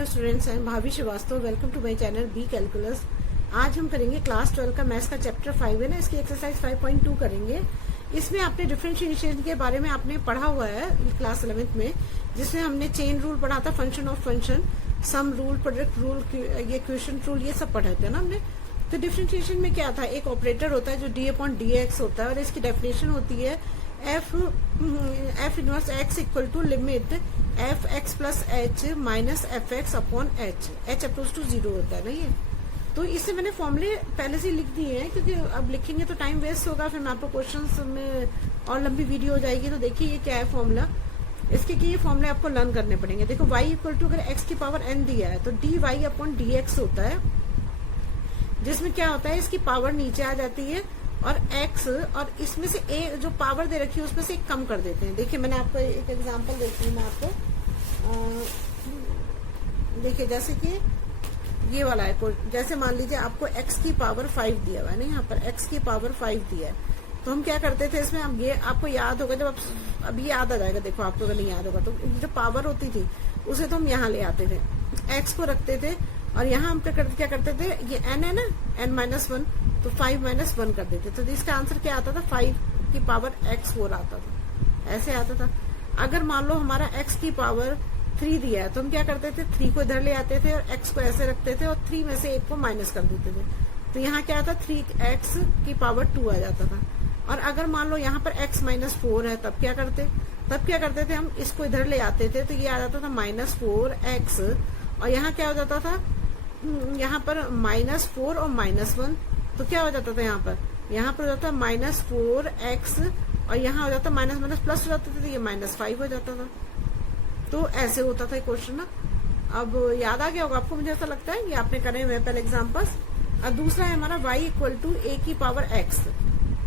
Hello students, I am Bhabhi Shrivastava. Welcome to my channel B calculus. आज हम करेंगे class 12 का मैथ्स का चैप्टर 5 है ना, इसकी एक्सरसाइज 5.2 करेंगे। इसमें आपने डिफरेंशिएशन के बारे में आपने पढ़ा हुआ है क्लास 11th में, जिसमें हमने चेन रूल पढ़ा था, function of function, sum rule, product rule, ये क्वेश्चन रूल, ये सब पढ़े थे ना हमने। तो डिफरेंशिएशन में क्या था, एक ऑपरेटर होता है जो डी अपॉन डी एक्स होता है, और इसकी डेफिनेशन होती है f inverse x equal to limit f x plus h minus f x upon h approach to 0 होता है ना ये। तो इससे मैंने फॉर्मूले पहले से लिख दिए हैं, क्योंकि अब लिखेंगे तो टाइम वेस्ट होगा, फिर मैं आपको क्वेश्चंस में और लंबी वीडियो हो जाएगी। तो देखिए ये क्या है फॉर्मूला इसके, कि ये फॉर्मूले आपको लर्न करने पड़ेंगे। देखो y इक्वल टू अगर x की पावर n दिया है तो d y upon d x होता है, जिसमें क्या होता है इसकी पावर नीचे आ जाती है और x, और इसमें से a जो पावर दे रखी है उसमें से एक कम कर देते हैं। देखिए मैंने आपको एक एग्जांपल देती हूँ मैं आपको। देखिए जैसे कि ये वाला है, जैसे मान लीजिए आपको x की पावर 5 दिया हुआ है ना, यहाँ पर x की पावर 5 दिया है, तो हम क्या करते थे इसमें, अब ये आपको याद होगा, जब आप अभी याद आ जाएगा, देखो आपको अगर नहीं याद होगा तो जो पावर होती थी उसे तो हम यहाँ ले आते थे, x को रखते थे, और यहाँ हम क्या करते थे, ये n है ना, n-1, तो 5-1 कर देते। तो इसका आंसर क्या आता था, 5 की पावर x4 आता था, ऐसे आता था। अगर मान लो हमारा x की पावर 3 दिया है तो हम क्या करते थे, 3 को इधर ले आते थे और x को ऐसे रखते थे, और 3 में से 1 को माइनस कर देते थे। तो यहाँ क्या आता, 3x की पावर 2 आ जाता था। और अगर मान लो यहाँ पर x-4 है, तब क्या करते थे, हम इसको इधर ले आते थे, तो ये आ जाता था -4x, और यहाँ क्या हो जाता था, यहाँ पर -4 और -1, तो क्या हो जाता था, यहाँ पर हो जाता -4x, और यहाँ हो जाता माइनस प्लस हो जाता था, तो ये -5 हो जाता था। तो ऐसे होता था क्वेश्चन ना। अब याद आ गया होगा आपको, मुझे ऐसा लगता है, ये आपने करे हुए पहले एग्जाम्पल्स। और दूसरा है हमारा y इक्वल टू a की पावर x,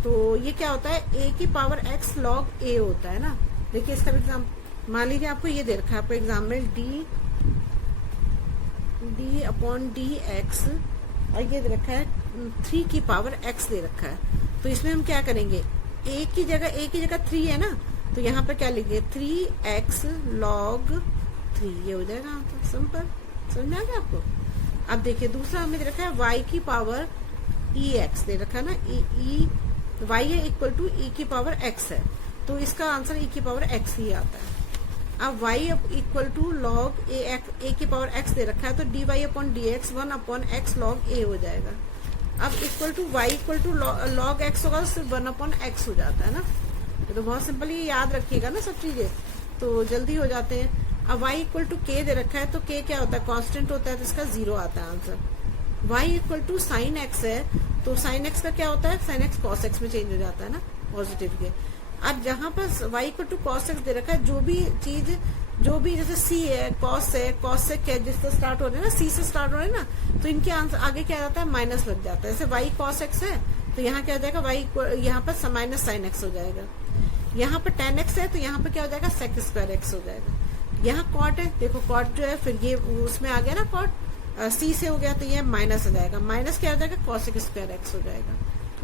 तो ये क्या होता है, a की पावर x log a होता है ना। देखिए इसका एग्जाम, मान लीजिए आपको ये दे रखा है आपको एग्जाम में d अपॉन डी एक्स, और ये दे रखा है 3 की पावर x दे रखा है। तो इसमें हम क्या करेंगे, a की जगह 3 है ना, तो यहाँ पर क्या लिखेंगे, 3x log 3, ये हो जाएगा सिंपल। समझ में आ गया आपको। अब देखिए दूसरा हमें दे रखा है y की पावर ex दे रखा है ना, y इक्वल टू e की पावर x है, तो इसका आंसर e की पावर x ही आता है। अब y equal to log a की पावर x दे रखा है, तो dy upon d x 1 upon x log a हो जाएगा। अब equal to y equal to log x होगा, सिर्फ 1 अपॉन x हो जाता है ना। तो बहुत सिंपल, ये याद रखिएगा ना सब चीजें, तो जल्दी हो जाते हैं। अब y इक्वल टू k दे रखा है, तो k क्या होता है, कांस्टेंट होता है, तो इसका 0 आता है answer. y equal to sine x है, तो साइन x का क्या होता है, साइन x cos x में चेंज हो जाता है ना, पॉजिटिव के। अब जहां पर y equal to cos x दे रखा है, जो भी जैसे c है, cos से क्या जिससे स्टार्ट हो रहे हैं ना, c से स्टार्ट हो रहे हैं ना, तो इनके आंसर आगे क्या जाता है, माइनस लग जाता है। जैसे y cos x है, तो यहाँ क्या हो जाएगा, y यहाँ पर माइनस साइन x हो जाएगा। यहाँ पर tan x है, तो यहाँ पर क्या हो जाएगा, sec स्क्वायर x हो जाएगा। यहाँ cot है, देखो cot जो है, फिर ये उसमें आ गया ना cot, c से हो गया, तो ये माइनस हो जाएगा, माइनस क्या हो जाएगा, cosec स्क्वायर x हो जाएगा।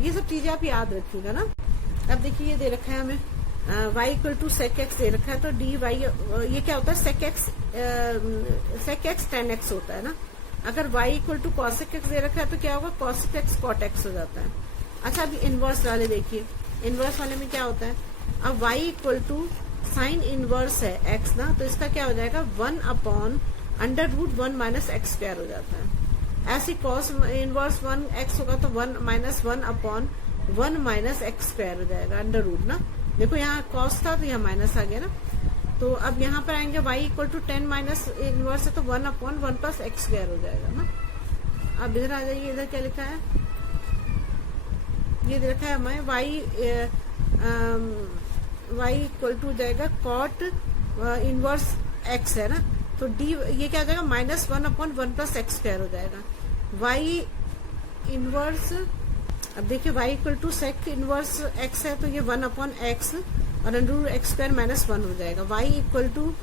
ये सब चीजें आप याद रखिएगा ना। अब देखिए ये दे रखा है हमें y equal to sec x दे रखा है, तो dy ये क्या होता है, sec x tan x होता है ना। अगर y equal to cosec x दे रखा है, तो क्या होगा, cosec x cot x हो जाता है। अच्छा अभी इनवर्स वाले देखिए, इनवर्स वाले में क्या होता है, अब y equal to sine inverse है x ना, तो इसका क्या हो जाएगा, 1 अपॉन √1 माइनस एक्स स्क्वायर हो जाता है। ऐसे cos इनवर्स 1x होगा, तो 1 अपॉन 1 माइनस एक्स स्क्वायर हो जाएगा, अंडर रूट ना। देखो यहाँ cos था, तो यहाँ माइनस आ गया ना। तो अब यहाँ पर आएंगे y equal to 10 minus inverse है, तो 1 अपॉन 1 प्लस एक्स स्क्वायर हो जाएगा ना। अब इधर आ जाइए, इधर क्या लिखा है, ये देखा है हमें y इक्वल टू जाएगा cot इनवर्स x है ना, तो d ये क्या हो जाएगा, -1 अपॉन 1 प्लस एक्स स्क्वायर हो जाएगा। y इनवर्स, अब देखिए y equal to sec inverse x है, तो ये 1 अपॉन x और अंडर एक्स स्क्वायर -1 हो जाएगा। y equal to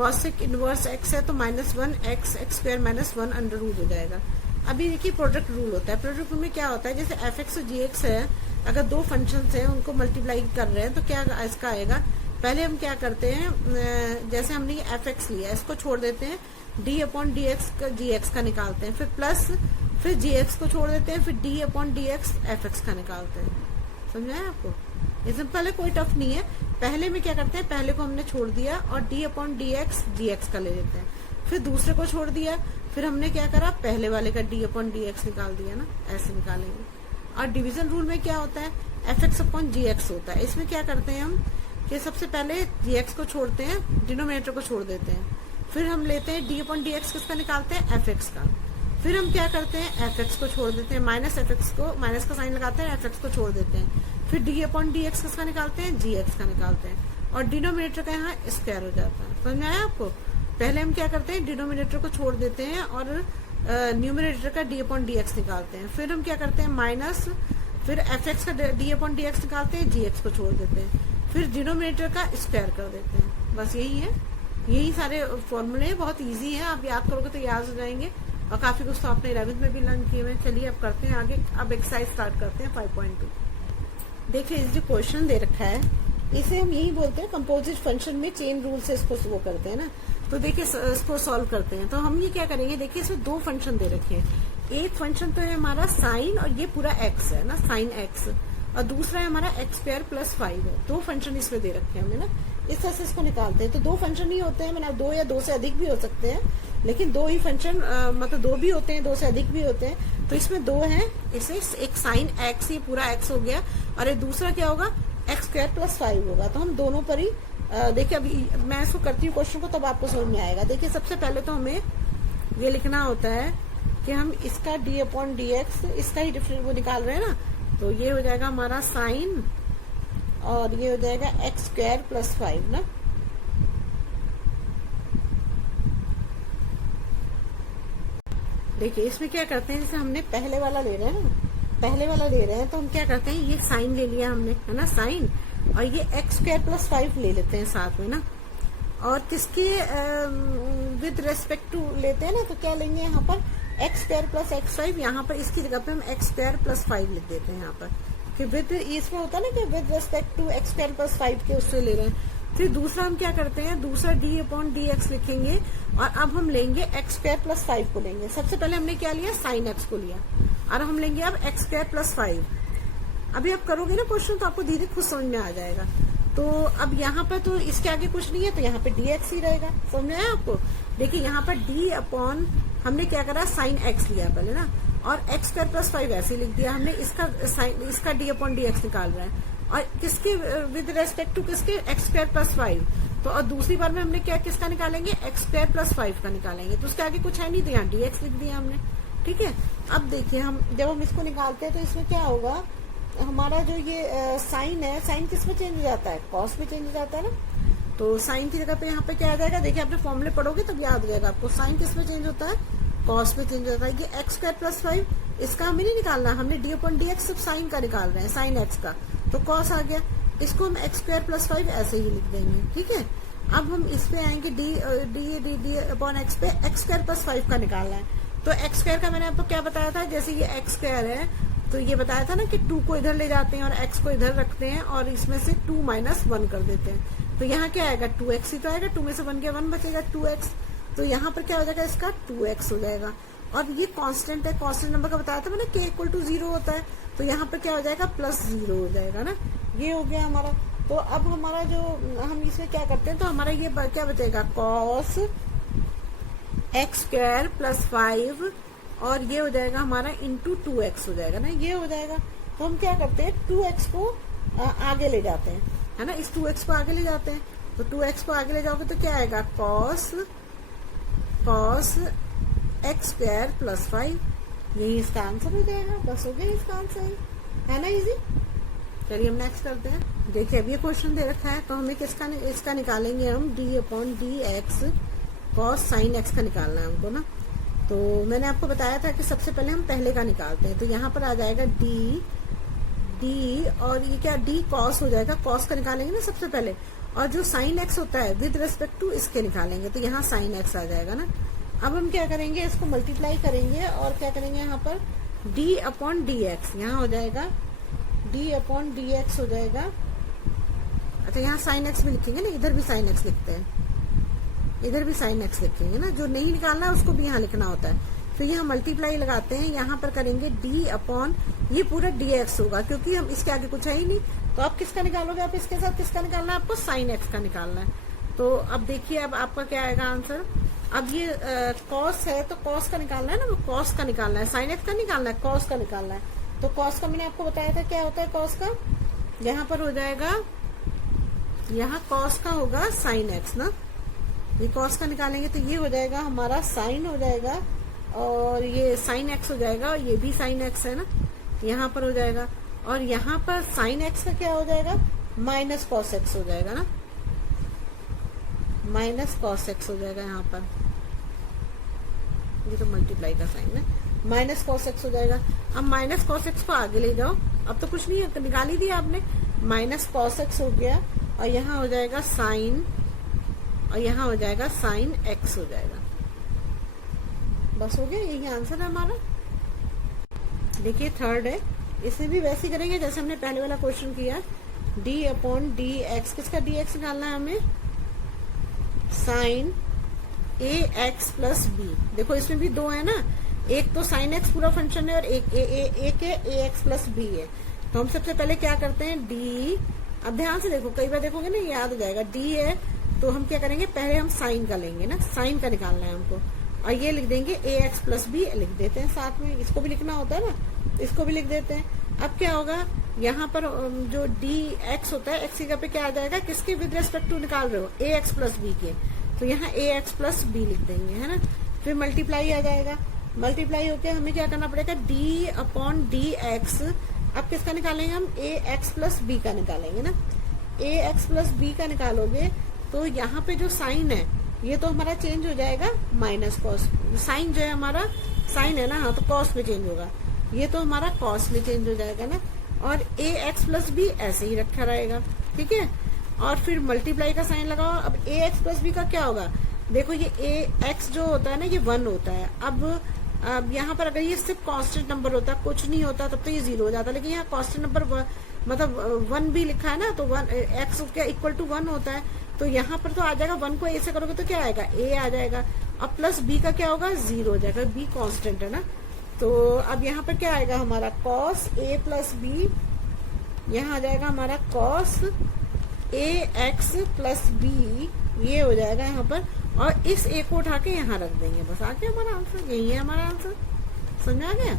cosec inverse x है, तो -1 x स्क्वायर -1 अंडर रूट हो जाएगा। अभी देखिए प्रोडक्ट रूल होता है, प्रोडक्ट रूल में क्या होता है, जैसे f(x) और g(x) है, अगर दो फंक्शंस हैं उनको मल्टीप्लाई कर रहे हैं, तो क्या इसका आएगा, पहले हम क्या करते हैं, जैसे हमने ये f(x) लिया, इसको छोड़ देते हैं, डी अपॉन डी एक्स का जी एक्स का निकालते हैं, फिर प्लस, फिर जी एक्स को छोड़ देते हैं, फिर D upon d x F x का निकालते हैं। समझ आया आपको? ये सिंपल है, कोई टफ नहीं है। पहले में क्या करते हैं, पहले को हमने छोड़ दिया और डी अपॉन डी एक्स जी एक्स का ले लेते हैं, फिर दूसरे को छोड़ दिया, फिर हमने क्या करा, पहले वाले का डी अपॉन डी एक्स निकाल दिया ना, ऐसे निकालेंगे। और डिवीजन रूल में क्या होता है, एफ एक्स अपॉन जी एक्स होता है। इसमें क्या करते हैं हम कि सबसे पहले जी एक्स को छोड़ते हैं, डिनोमिनेटर को छोड़ देते हैं, फिर हम लेते हैं डी अपॉन डी एक्स किसका निकालते हैं, एफ एक्स का। फिर हम क्या करते हैं, एफ एक्स को छोड़ देते हैं, माइनस एफ एक्स को, माइनस का साइन लगाते हैं, एफ एक्स को छोड़ देते हैं, फिर डी अपॉन डी एक्स किसका निकालते हैं, जी एक्स का निकालते हैं, और डिनोमिनेटर का यहाँ स्क्वायर हो जाता है। समझ में आया आपको? पहले हम क्या करते हैं, डिनोमिनेटर को छोड़ देते हैं और न्यूमिनेटर का डी अपॉन डी एक्स निकालते हैं, फिर हम क्या करते हैं माइनस, फिर एफ एक्स का डी अपॉन डी एक्स निकालते हैं, जी एक्स को छोड़ देते हैं, फिर डिनोमिनेटर का स्क्वायर कर देते हैं। बस यही है, यही सारे फॉर्मूले बहुत इजी है, आप याद करोगे तो याद हो जाएंगे, और काफी कुछ तो आपने 11th में भी लर्न किए हुए। चलिए अब करते हैं आगे, अब एक्सरसाइज स्टार्ट करते हैं 5.2। देखिए इस जो क्वेश्चन दे रखा है इसे हम यही बोलते हैं कंपोजिट फंक्शन में चेन रूल से इसको वो करते हैं ना। तो देखिए इसको सॉल्व करते हैं, तो हम ये क्या करेंगे, देखिए इसमें दो फंक्शन दे रखे हैं। एक फंक्शन तो है हमारा साइन, और ये पूरा एक्स है ना, साइन एक्स, और दूसरा है हमारा एक्स स्क्वायर प्लस 5 है। दो फंक्शन इसमें दे रखे हैं हमें ना, इस तरह से इसको निकालते हैं। तो दो फंक्शन ही होते हैं, मतलब दो या दो से अधिक भी हो सकते हैं, लेकिन दो ही फंक्शन मतलब दो भी होते हैं, दो से अधिक भी होते हैं। तो इसमें दो हैं, इसमें एक साइन एक्स, ये पूरा एक्स हो गया, और एक दूसरा क्या होगा, एक्स स्क्वायर प्लस 5 होगा। तो हम दोनों पर ही देखिए, अभी मैं इसको करती हूँ क्वेश्चन को, तब आपको समझ में आएगा। देखिए सबसे पहले तो हमें ये लिखना होता है कि हम इसका डी अपॉन डी एक्स, इसका ही डिफरेंस वो निकाल रहे हैं ना, तो ये हो जाएगा हमारा साइन, और ये हो जाएगा एक्स स्क्वायर प्लस 5 ना। देखिए इसमें क्या करते हैं, जैसे हमने पहले वाला ले रहे हैं ना, पहले वाला ले रहे हैं, तो हम क्या करते हैं, ये साइन ले लिया हमने, है ना, साइन, और ये एक्स स्क्वायर प्लस 5 ले लेते हैं साथ में ना। और किसके विद रेस्पेक्ट टू लेते हैं ना, तो क्या लेंगे यहाँ पर, एक्स स्क्वायर प्लस एक्स 5, यहाँ पर इसकी जगह पे हम एक्स स्क्वायर प्लस 5 लिख देते हैं यहाँ पर, कि विद, इसमें होता है ना कि with respect to x square plus 5 के उससे ले रहे हैं। फिर दूसरा हम क्या करते हैं, दूसरा डी अपॉन डी एक्स लिखेंगे, और अब हम लेंगे एक्स स्क्वायर प्लस 5 को लेंगे। सबसे पहले हमने क्या लिया, साइन एक्स को लिया, और हम लेंगे अब एक्स स्क्वायर प्लस 5। अभी आप करोगे ना क्वेश्चन तो आपको धीरे खुद समझ में आ जाएगा। तो अब यहाँ पर तो इसके आगे कुछ नहीं है, तो यहाँ पे डी एक्स ही रहेगा। समझ में आया आपको? देखिए यहाँ पर डी अपॉन हमने क्या करा, साइन एक्स लिया पहले ना, और एक्स स्क्वायर प्लस 5 ऐसे लिख दिया हमने, इसका डी अपॉन डी एक्स निकाल रहा है, और किसके विद रेस्पेक्ट टू किसके, एक्स स्क्वायर प्लस 5। तो और दूसरी बार में हमने क्या किसका निकालेंगे, एक्स स्क्वायर प्लस 5 का निकालेंगे, तो उसके आगे कुछ है नहीं, तो यहाँ डी एक्स लिख दिया हमने। ठीक है, अब देखिए हम जब हम इसको निकालते हैं तो इसमें क्या होगा, हमारा जो ये साइन है, साइन किस में चेंज हो जाता है, कॉस में चेंज हो जाता है ना। तो साइन की जगह पे यहाँ पे क्या आ जाएगा, देखिए आपने फॉर्मूले पढ़ोगे तब याद हो जाएगा आपको, साइन किस में चेंज होता है, कॉस में चेंज होता है। ये एक्स स्क्वायर प्लस 5, इसका हमें नहीं निकालना, हमने डी अपॉन डी एक्स सिर्फ साइन का निकाल रहे हैं, साइन एक्स का, तो कॉस आ गया, इसको हम एक्स स्क्वायर प्लस 5 ऐसे ही लिख देंगे। ठीक है, अब हम इस पे आएंगे, डी अपॉन एक्स पे एक्स स्क्वायर प्लस 5 का निकालना है। तो एक्स स्क्वायर का मैंने आपको क्या बताया था, जैसे ये एक्स स्क्वायर है, तो ये बताया था ना कि 2 को इधर ले जाते हैं और x को इधर रखते हैं, और इसमें से 2 माइनस 1 कर देते हैं। तो यहाँ क्या आएगा, 2x ही तो आएगा, 2 में से 1 गया, 1 बचेगा 2x। तो यहाँ पर क्या हो जाएगा, इसका 2x हो जाएगा। और ये कांस्टेंट है, कांस्टेंट नंबर का बताया था मैंने, k इक्वल टू 0 होता है, तो यहाँ पर क्या हो जाएगा, प्लस 0 हो जाएगा ना। ये हो गया हमारा। तो अब हमारा जो हम इसमें क्या करते हैं, तो हमारा ये क्या बचेगा, कॉस एक्स स्क्वायर प्लस 5, और ये हो जाएगा हमारा इंटू 2x हो जाएगा ना, ये हो जाएगा। तो हम क्या करते हैं, 2x को आगे ले जाते हैं, है ना, इस 2x को आगे ले जाते हैं। तो 2x को आगे ले जाओगे तो क्या आएगा, कॉस एक्स स्क्वायर प्लस 5, यही इसका आंसर हो जाएगा। बस हो गया इसका आंसर, है ना, इजी। चलिए हम नेक्स्ट करते हैं। देखिए अब ये क्वेश्चन दे रखा है, तो हमें इसका निकालेंगे हम, D upon d x cos sine x का निकालना है हमको ना। तो मैंने आपको बताया था कि सबसे पहले हम पहले का निकालते हैं, तो यहाँ पर आ जाएगा डी और ये क्या, डी कॉस हो जाएगा, कॉस का निकालेंगे ना सबसे पहले, और जो साइन एक्स होता है विद रेस्पेक्ट टू इसके निकालेंगे, तो यहाँ साइन एक्स आ जाएगा ना। अब हम क्या करेंगे, इसको मल्टीप्लाई करेंगे, और क्या करेंगे यहाँ पर, डी अपॉन डी एक्स, यहाँ हो जाएगा डी अपॉन डी एक्स हो जाएगा। अच्छा यहाँ साइन एक्स भी लिखेंगे ना, इधर भी साइन एक्स लिखते हैं, इधर भी साइन एक्स लिखेंगे ना, जो नहीं निकालना है उसको भी यहाँ लिखना होता है। फिर यहाँ मल्टीप्लाई लगाते हैं, यहाँ पर करेंगे डी अपॉन ये पूरा डी एक्स होगा, क्योंकि हम इसके आगे कुछ है ही नहीं। तो आप किसका निकालोगे, आप इसके साथ किसका निकालना है, आपको साइन एक्स का निकालना है। तो अब देखिए अब आपका क्या आएगा आंसर। अब ये कॉस है तो कॉस का निकालना है ना, वो कॉस का निकालना है, साइन एक्स का निकालना है, कॉस का निकालना है। तो कॉस का मैंने आपको बताया था क्या होता है कॉस का, यहाँ पर हो जाएगा, यहाँ कॉस का होगा साइन एक्स ना, ये कॉस का निकालेंगे तो ये हो जाएगा हमारा साइन हो जाएगा, और ये साइन एक्स हो जाएगा, और ये भी साइन एक्स है ना, यहाँ पर हो जाएगा। और यहाँ पर साइन एक्स का क्या हो जाएगा, माइनस कॉस एक्स हो जाएगा ना, माइनस कॉस एक्स हो जाएगा यहाँ पर, ये तो मल्टीप्लाई का साइन है, माइनस कॉस एक्स हो जाएगा। अब माइनस कॉस एक्स को आगे ले जाओ, अब तो कुछ नहीं है, निकाल ही दिया आपने, माइनस कॉस एक्स हो गया, और यहाँ हो जाएगा साइन, और यहाँ हो जाएगा साइन एक्स हो जाएगा। बस हो गया, यही आंसर है हमारा। देखिए थर्ड है, इसमें भी वैसे ही करेंगे जैसे हमने पहले वाला क्वेश्चन किया, डी अपॉन डी एक्स, किसका डी एक्स निकालना है हमें, साइन ए एक्स प्लस बी। देखो इसमें भी दो है ना, एक तो साइन एक्स पूरा फंक्शन है और एक ए एक्स प्लस बी है। तो हम सबसे पहले क्या करते हैं, डी, अब ध्यान से देखो, कई बार देखोगे ना याद हो जाएगा, डी है तो हम क्या करेंगे, पहले हम साइन का लेंगे ना, साइन का निकालना है हमको, और ये लिख देंगे ए एक्स प्लस बी लिख देते हैं साथ में, इसको भी लिखना होता है ना, इसको भी लिख देते हैं। अब क्या होगा, यहाँ पर जो डी एक्स होता है, एक्स की जगह पे क्या आ जाएगा, किसके विद रेस्पेक्ट टू निकाल रहे हो, ए एक्स प्लस बी के, तो यहाँ ए एक्स प्लस बी लिख देंगे, है ना। फिर मल्टीप्लाई आ जाएगा, मल्टीप्लाई होके हमें क्या करना पड़ेगा, डी अपॉन डी एक्स। अब किसका निकालेंगे हम, ए एक्स प्लस बी का निकालेंगे ना, ए एक्स प्लस बी का निकालोगे तो यहाँ पे जो साइन है ये तो हमारा चेंज हो जाएगा माइनस कॉस, साइन जो है हमारा साइन है ना, हाँ, तो कॉस में चेंज होगा, ये तो हमारा कॉस में चेंज हो जाएगा ना, और ए एक्स प्लस बी ऐसे ही रखा रहेगा, ठीक है। और फिर मल्टीप्लाई का साइन लगाओ। अब ए एक्स प्लस बी का क्या होगा, देखो ये ए एक्स जो होता है ना, ये 1 होता है। अब यहाँ पर अगर ये सिर्फ कांस्टेंट नंबर होता, कुछ नहीं होता, तब तो ये 0 हो जाता, लेकिन यहाँ कांस्टेंट नंबर मतलब 1 भी लिखा है ना, तो 1 एक्स क्या इक्वल टू 1 होता है, तो यहाँ पर तो आ जाएगा 1 को ए से करोगे तो क्या आएगा, ए आ जाएगा। अब प्लस बी का क्या होगा, 0 हो जाएगा, बी कांस्टेंट है ना। तो अब यहाँ पर क्या आएगा हमारा, कॉस ए प्लस बी, यहाँ आ जाएगा हमारा cos A x plus B, ये हो जाएगा यहाँ पर, और इस ए को उठा के यहाँ रख देंगे, बस आ गया हमारा आंसर, यही है हमारा आंसर, समझ आ गया।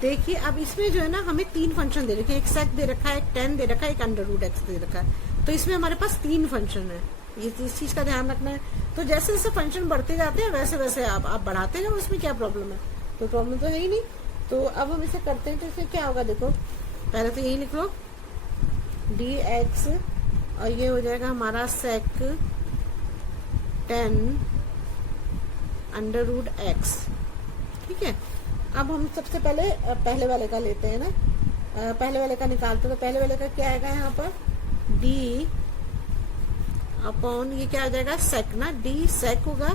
देखिए अब इसमें जो है ना, हमें 3 फंक्शन दे रखे हैं, एक सेक दे रखा है, एक टेन दे रखा है, एक अंडर रूट एक्स दे रखा है, तो इसमें हमारे पास 3 फंक्शन है, इस चीज का ध्यान रखना है। तो जैसे जैसे फंक्शन बढ़ते जाते हैं वैसे वैसे आप बढ़ाते जाओ, उसमें क्या प्रॉब्लम है, तो प्रॉब्लम तो है ही नहीं। तो अब हम इसे करते हैं, तो इसमें क्या होगा, देखो पहले तो यही लिख लो डी एक्स, और ये हो जाएगा हमारा सेक 10 अंडर रूट एक्स, ठीक है। अब हम सबसे पहले वाले का लेते हैं ना, पहले वाले का निकालते हैं, तो पहले वाले का क्या आएगा यहाँ पर, डी अपॉन ये क्या आ जाएगा, सेक ना, डी सेक होगा,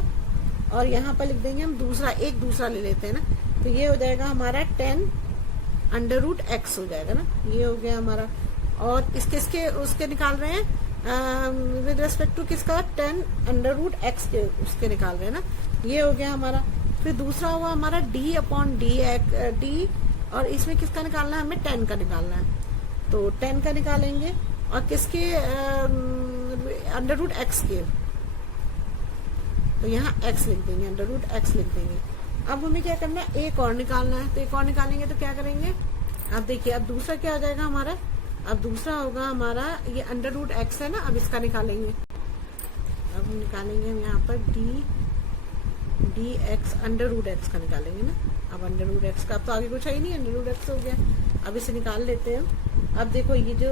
और यहाँ पर लिख देंगे हम एक दूसरा ले लेते हैं ना, तो ये हो जाएगा हमारा 10 अंडर रूट एक्स हो जाएगा ना, ये हो गया हमारा। और इसके उसके निकाल रहे हैं विद रेस्पेक्ट टू किसका, 10 अंडर रूट एक्स के उसके निकाल रहे हैं ना, ये हो गया हमारा। फिर दूसरा हुआ हमारा डी अपॉन डी, और इसमें किसका निकालना है, हमें 10 का निकालना है, तो 10 का निकालेंगे, और किसके अंडर रूट एक्स के, तो यहाँ एक्स लिख देंगे, अंडर रूट एक्स लिख देंगे। अब हमें क्या करना है, एक और निकालना है, तो एक और निकालेंगे तो क्या करेंगे, अब देखिए अब दूसरा क्या हो जाएगा हमारा, अब दूसरा होगा हमारा ये अंडर रूट एक्स है ना, अब इसका निकालेंगे, अब हम निकालेंगे हम यहाँ पर d x under root x का निकालेंगे ना। अब अंडर रूट एक्स का, अब तो आगे कुछ है ही नहीं, अंडर रूट एक्स हो गया, अब इसे निकाल लेते हैं। अब देखो ये जो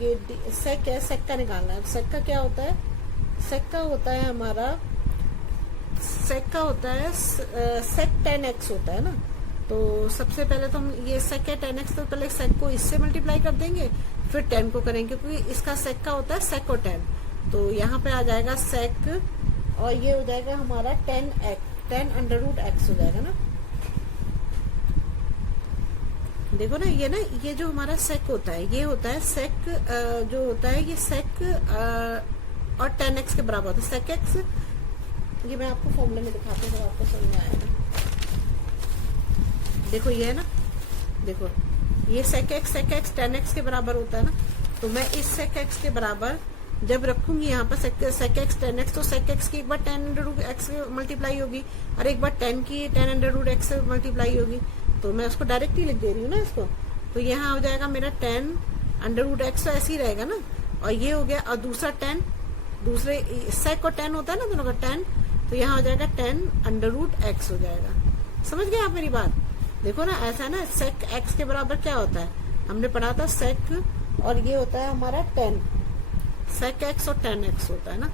ये सेक है, सेक का निकालना है, सेक का क्या होता है, सेक का होता है हमारा, सेक का होता है सेक 10x होता है ना, तो सबसे पहले तो हम ये सेक है 10x, तो पहले सेक को इससे मल्टीप्लाई कर देंगे, फिर 10 को करेंगे, क्योंकि इसका सेक का होता है सेक और 10, तो यहाँ पे आ जाएगा सेक, और ये हो जाएगा हमारा 10 अंडर रूट एक्स हो जाएगा ना। देखो ना ये जो हमारा सेक होता है, ये होता है सेक जो होता है ये सेक और tan x के बराबर होता है। sec x, ये मैं आपको फॉर्मूले में दिखाती हूँ, आपको समझ में आएगा। देखो ये है ना, देखो ये sec x tan x के बराबर होता है ना, तो मैं इस sec x के बराबर जब रखूंगी यहाँ पर sec x tan x, तो sec x की एक बार tan under root x multiply होगी और एक बार tan की tan अंडर रूट x से मल्टीप्लाई होगी, तो मैं उसको डायरेक्टली लिख दे रही हूँ ना इसको। तो यहाँ हो जाएगा मेरा tan अंडर रूट x, तो ऐसे ही रहेगा ना, और ये हो गया, और दूसरा tan, दूसरे sec और tan होता है ना दोनों का tan, तो यहाँ हो जाएगा tan अंडर रूट x हो जाएगा। समझ गए आप मेरी बात? देखो ना, ऐसा है ना, sec x के बराबर क्या होता है, हमने पढ़ा था sec, और ये होता है हमारा tan, sec x और tan x होता है ना।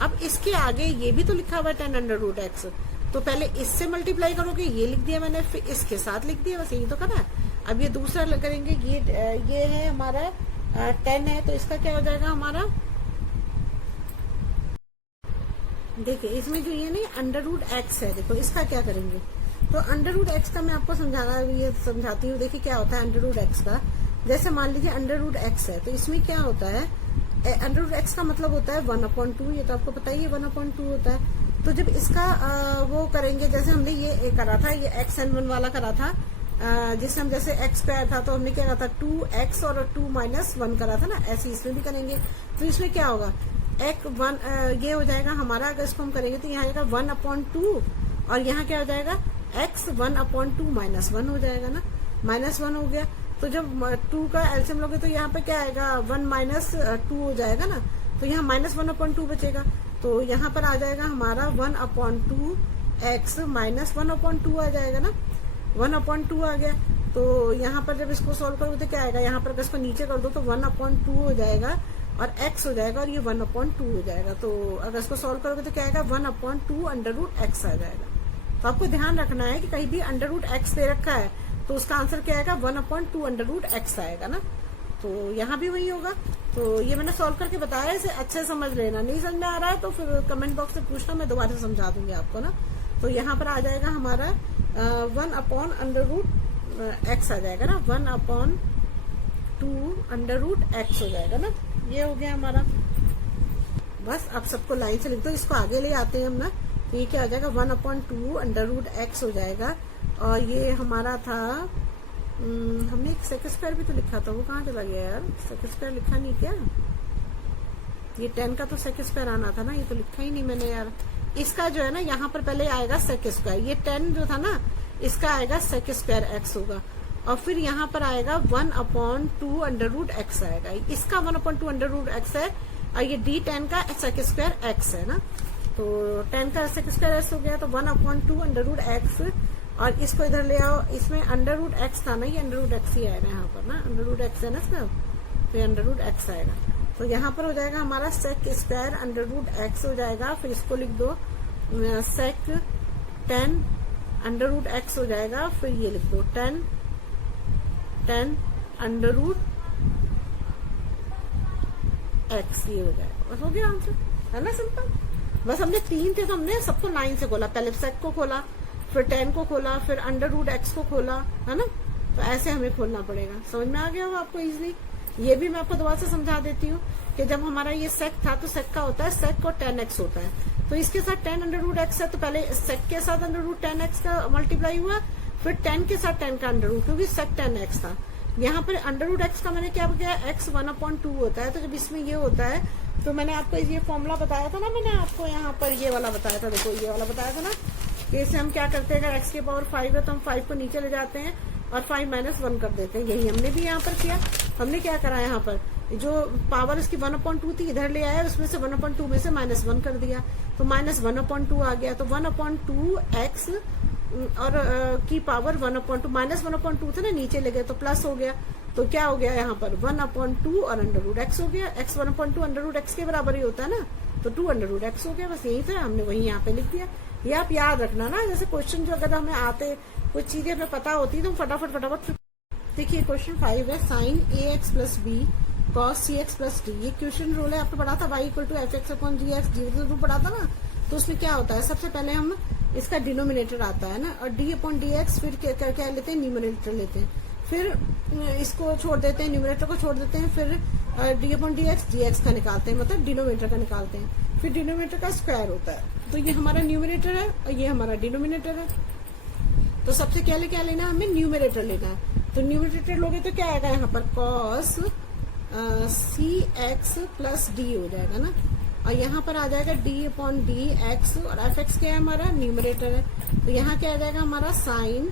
अब इसके आगे ये भी तो लिखा हुआ है tan अंडर रूट x, तो पहले इससे मल्टीप्लाई करोगे, ये लिख दिया मैंने, फिर इसके साथ लिख दिया, बस यही तो करना है। अब ये दूसरा करेंगे, ये है हमारा tan है, तो इसका क्या हो जाएगा हमारा, देखिए इसमें जो ये नहीं अंडर रूट x है, देखो इसका क्या करेंगे, तो अंडर रूट x का मैं आपको समझाती हूँ। देखिए क्या होता है अंडर रूट x का, जैसे मान लीजिए अंडर रूट x है, तो इसमें क्या होता है, अंडर रूट x का मतलब होता है 1/2, ये तो आपको पता ही है 1/2 होता है। तो जब इसका वो करेंगे, जैसे हमने ये करा था, ये xn1 वाला करा था, जिससे हम जैसे x स्क्वायर था, तो हमने क्या करा था 2x और 2 - 1 करा था ना, ऐसे इसमें भी करेंगे। तो इसमें क्या होगा, ये हो जाएगा हमारा, अगर इसको हम करेंगे तो यहाँ आएगा 1/2, और यहाँ क्या हो जाएगा x 1/2 - 1 हो जाएगा ना, -1 हो गया। तो जब 2 का एलसीएम लोगे तो यहाँ पे क्या आएगा 1 - 2 हो जाएगा ना, तो यहाँ -1/2 बचेगा, तो यहाँ पर आ जाएगा हमारा 1/2 x -1/2 आ जाएगा ना, 1/2 आ गया। तो यहाँ पर जब इसको सोल्व करोगे तो क्या आएगा, यहाँ पर अगर इसको नीचे कर दो तो 1/2 हो जाएगा और x हो जाएगा, और ये 1/2 हो जाएगा। तो अगर इसको सोल्व करोगे तो क्या आएगा 1/2 अंडर रूट x आ जाएगा। तो आपको ध्यान रखना है कि कहीं भी अंडर रूट x दे रखा है तो उसका आंसर क्या आएगा 1/2 अंडर रूट x आएगा ना। तो यहाँ भी वही होगा। तो ये मैंने सॉल्व करके बताया, इसे अच्छे समझ लेना, नहीं समझ में आ रहा है तो फिर कमेंट बॉक्स में पूछना, मैं दोबारा से समझा दूंगी आपको ना। तो यहाँ पर आ जाएगा हमारा 1/√x आ जाएगा ना, 1/2 अंडर रूट x हो जाएगा ना। ये हो गया हमारा, बस आप सबको लाइन से लिख दो, इसको आगे ले आते हैं हम ना। तो ये क्या हो जाएगा 1/2 अंडर रूट x हो जाएगा, और ये हमारा था हमने एक सेक स्क्वायर भी तो लिखा था, वो कहाँ चला गया यार, सेक स्क्वायर लिखा नहीं क्या, ये 10 का तो सेक स्क्वायर आना था ना, ये तो लिखा ही नहीं मैंने यार। इसका जो है ना यहाँ पर पहले आएगा सेक स्क्वायर, ये 10 जो था ना इसका आएगा सेक स्क्वायर x होगा, और फिर यहाँ पर आएगा 1/2 अंडर रूट x आएगा, इसका 1/2 अंडर रूट x है, और ये d10 का सेक स्क्वायर x है ना। तो 10 का सेक स्क्वायर x हो गया, तो 1/2 अंडर रूट x, और इसको इधर ले आओ, इसमें अंडर रूट x था ना, ये अंडर रूट x ही आएगा यहाँ पर ना, अंडर रूट x है ना इसका, तो अंडर रूट x आएगा। तो यहाँ पर हो जाएगा हमारा sec square under root x हो जाएगा, फिर इसको लिख दो सेक 10 अंडर रूट x हो जाएगा, फिर ये लिख दो 10 अंडर रूट x, ये हो जाएगा, बस हो गया आंसर, है ना सिंपल। बस हमने 3 थे तो हमने सबको 9 से खोला, पहले सेक को खोला, फिर 10 को खोला, फिर अंडर रूट x को खोला, है ना। तो ऐसे हमें खोलना पड़ेगा, समझ में आ गया हो आपको इजीली। ये भी मैं आपको दोबारा से समझा देती हूँ कि जब हमारा ये सेक था तो सेक का होता है सेक और 10x होता है, तो इसके साथ 10 अंडर रूट x है, तो पहले सेक के साथ अंडर रूट 10x का मल्टीप्लाई हुआ, फिर 10 के साथ 10 का अंडर रूट, क्योंकि सेक 10x था। यहाँ पर अंडर रूट x का मैंने क्या किया, x 1/2 होता है, तो जब इसमें ये होता है तो मैंने आपको ये फॉर्मूला बताया था ना, मैंने आपको यहाँ पर ये वाला बताया था, देखो ये वाला बताया था ना, कि इसे हम क्या करते हैं, अगर x की पावर 5 है तो हम 5 को नीचे ले जाते हैं और 5 - 1 कर देते हैं, यही हमने भी यहाँ पर किया। हमने क्या करा, यहाँ पर जो पावर इसकी 1/2 थी इधर ले आया, उसमें से 1/2 में से -1 कर दिया, तो -1/2 आ गया, तो 1/2 x और की पावर 1/2 -1/2 था ना, नीचे ले गए तो प्लस हो गया, तो क्या हो गया यहाँ पर 1/2 और अंडर रूट x हो गया, x 1/2 अंडर रूट x के बराबर ही होता है ना, तो 2 अंडर रूट x हो गया, बस यही था, हमने वही यहाँ पे लिख दिया। ये आप याद रखना ना, जैसे क्वेश्चन जो अगर हमें आते कुछ चीजें हमें पता होती तो हम फटाफट देखिए क्वेश्चन 5 है, sine ax plus b cos cx plus d, ये क्वेश्चन रूल है, आपको पढ़ा था y = fx/gx, जीरो पढ़ा था ना। तो उसमें क्या होता है, सबसे पहले हम इसका डिनोमिनेटर आता है ना, और d/dx, फिर क्या लेते हैं, न्यूमरेटर लेते हैं, फिर इसको छोड़ देते हैं, न्यूमरेटर को छोड़ देते हैं, फिर डी अपॉन डी एक्स का निकालते हैं, मतलब डिनोमिनेटर का निकालते हैं, फिर डिनोमिनेटर का स्क्वायर होता है। तो ये हमारा न्यूमिनेटर है और ये हमारा डिनोमिनेटर है। तो सबसे क्या लेना है, हमें न्यूमिनेटर लेना है। तो न्यूमिनेटर लोगे तो क्या आएगा यहाँ पर, कॉस सी एक्स प्लस डी हो जाएगा ना, और यहाँ पर आ जाएगा डी अपॉन डी एक्स, और एफ एक्स क्या है हमारा, न्यूमिनेटर है। तो यहाँ क्या आ जाएगा हमारा, साइन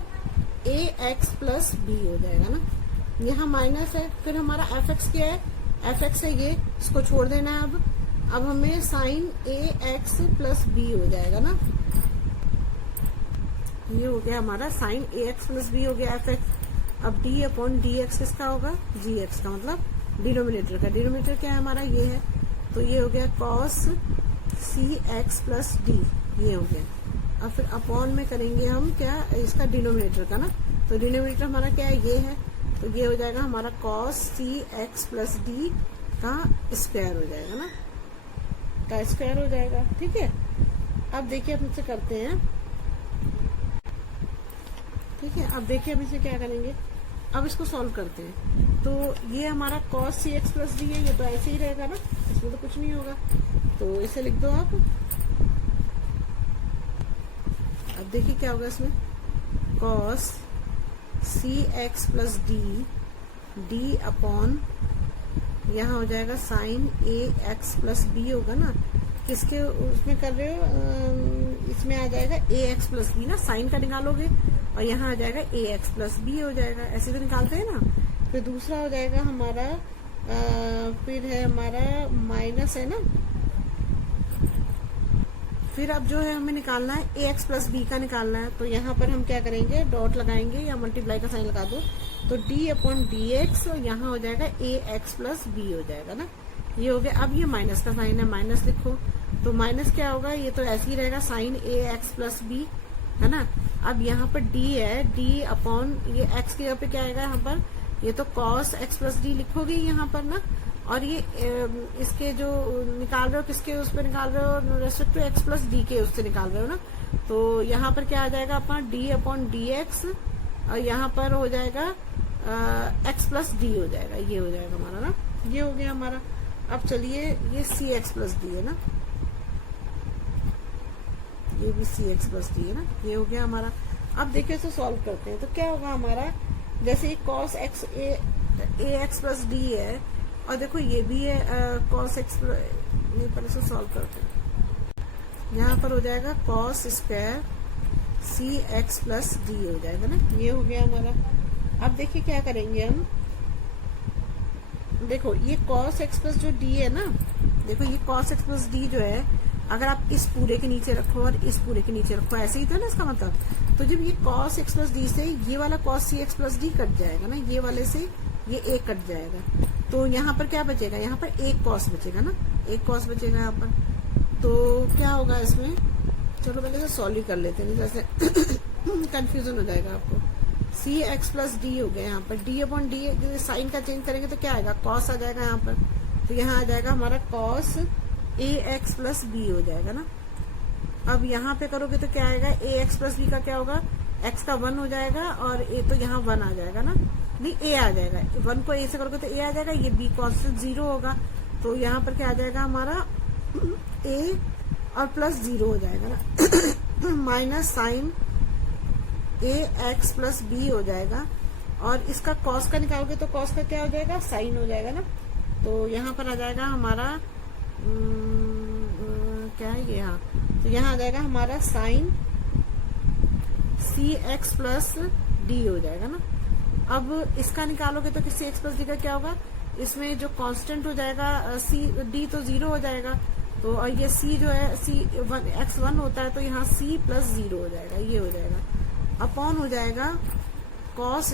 ए एक्स प्लस बी हो जाएगा ना, यहाँ माइनस है। फिर हमारा एफ एक्स क्या है, एफ एक्स है ये, इसको छोड़ देना है। अब हमें साइन ए एक्स प्लस बी हो जाएगा ना, ये हो गया हमारा साइन ए एक्स प्लस बी हो गया एफ एक्स। अब डी अपॉन डी एक्स किसका होगा, जी एक्स का, मतलब डिनोमिनेटर का। डिनोमिनेटर क्या है हमारा, ये है, तो ये हो गया कॉस सी एक्स प्लस डी, ये हो गया। अब फिर अपॉन में करेंगे हम क्या, इसका डिनोमिनेटर का ना, तो डिनोमिनेटर हमारा क्या है, ये है, तो ये हो जाएगा हमारा कॉस सी एक्स प्लस डी का स्क्वायर हो जाएगा ना, का स्क्वायर हो जाएगा। ठीक है, अब देखिए अब मुझसे करते हैं। ठीक है, अब देखिए अब इसे क्या करेंगे, अब इसको सॉल्व करते हैं। तो ये हमारा कॉस सी एक्स प्लस डी है, ये तो ऐसे ही रहेगा ना, इसमें तो कुछ नहीं होगा, तो इसे लिख दो आप। अब देखिए क्या होगा इसमें, कॉस सी एक्स प्लस डी अपॉन यहाँ हो जाएगा साइन ए एक्स प्लस बी होगा ना, किसके उसमें कर रहे हो, इसमें आ जाएगा ए एक्स प्लस बी ना, साइन का निकालोगे और यहाँ आ जाएगा ए एक्स प्लस बी हो जाएगा, ऐसे तो निकालते हैं ना। फिर दूसरा हो जाएगा हमारा फिर है हमारा माइनस है ना, फिर अब जो है हमें निकालना है ए एक्स प्लस बी का निकालना है। तो यहाँ पर हम क्या करेंगे, डॉट लगाएंगे या मल्टीप्लाई का साइन लगा दो, तो डी अपॉन डी एक्स, यहाँ हो जाएगा ए एक्स प्लस बी हो जाएगा ना, ये हो गया। अब ये माइनस का साइन है, माइनस लिखो, तो माइनस क्या होगा, ये तो ऐसे ही रहेगा, साइन ए एक्स प्लस बी है ना। अब यहाँ पर डी है, डी अपॉन ये एक्स के यहाँ पे क्या आएगा यहाँ पर, ये तो कॉस एक्स प्लस डी लिखोगे यहाँ पर ना, और ये इसके जो निकाल रहे हो किसके उस पर निकाल रहे हो, respect to x plus d के उससे निकाल रहे हो ना, तो यहाँ पर क्या आ जाएगा अपना डी अपॉन डी एक्स, और यहाँ पर हो जाएगा एक्स प्लस डी हो जाएगा, ये हो जाएगा हमारा ना, ये हो गया हमारा। अब चलिए ये सी एक्स प्लस डी है ना, ये भी सी एक्स प्लस डी है ना, ये हो गया हमारा। अब देखिए इसे सॉल्व करते हैं, तो क्या होगा हमारा, जैसे कॉस एक्स ए एक्स प्लस डी है, और देखो ये भी है कॉस एक्स, नहीं पर इसे सॉल्व करते हैं, यहाँ पर हो जाएगा कॉस स्क्वायर सी एक्स प्लस डी हो जाएगा ना, ये हो गया हमारा। अब देखिए क्या करेंगे हम, देखो ये कॉस एक्स प्लस जो डी है ना, देखो ये कॉस एक्स प्लस डी जो है, अगर आप इस पूरे के नीचे रखो और इस पूरे के नीचे रखो, ऐसे ही था ना इसका मतलब। तो जब ये कॉस एक्स प्लस डी से ये वाला कॉस सी एक्स प्लस डी कट जाएगा ना, ये वाले से ये एक कट जाएगा, तो यहाँ पर क्या बचेगा, यहाँ पर एक कॉस बचेगा ना, एक कॉस बचेगा यहाँ पर। तो क्या होगा इसमें, चलो पहले से सॉल्व ही कर लेते हैं, जैसे कंफ्यूजन हो जाएगा आपको। सी एक्स प्लस डी हो गया यहाँ पर, डी अपॉन डी, साइन का चेंज करेंगे तो क्या आएगा, कॉस आ जाएगा यहाँ पर, तो यहाँ आ जाएगा हमारा cos A x plus B हो जाएगा ना। अब यहाँ पे करोगे तो क्या आएगा, ए एक्स प्लस बी का क्या होगा, एक्स का 1 हो जाएगा, और ए तो यहाँ 1 आ जाएगा ना, नहीं ए आ जाएगा, 1 को ए से करोगे तो ए आ जाएगा, ये बी कॉन्स्टेंट 0 होगा, तो यहाँ पर क्या आ जाएगा हमारा ए और प्लस 0 हो जाएगा ना, माइनस साइन ए एक्स प्लस बी हो जाएगा, और इसका कॉस का निकालोगे तो कॉस का क्या हो जाएगा, साइन हो जाएगा ना। तो यहाँ पर आ जाएगा हमारा क्या है ये, हाँ, तो यहाँ आ जाएगा हमारा साइन सी एक्स प्लस डी हो जाएगा ना। अब इसका निकालोगे तो सी एक्स प्लस डी का क्या होगा, इसमें जो कांस्टेंट हो जाएगा सी डी तो 0 हो जाएगा, तो और ये सी जो है सी एक्स 1 होता है, तो यहाँ सी प्लस 0 हो जाएगा, ये हो जाएगा, अपॉन हो जाएगा कॉस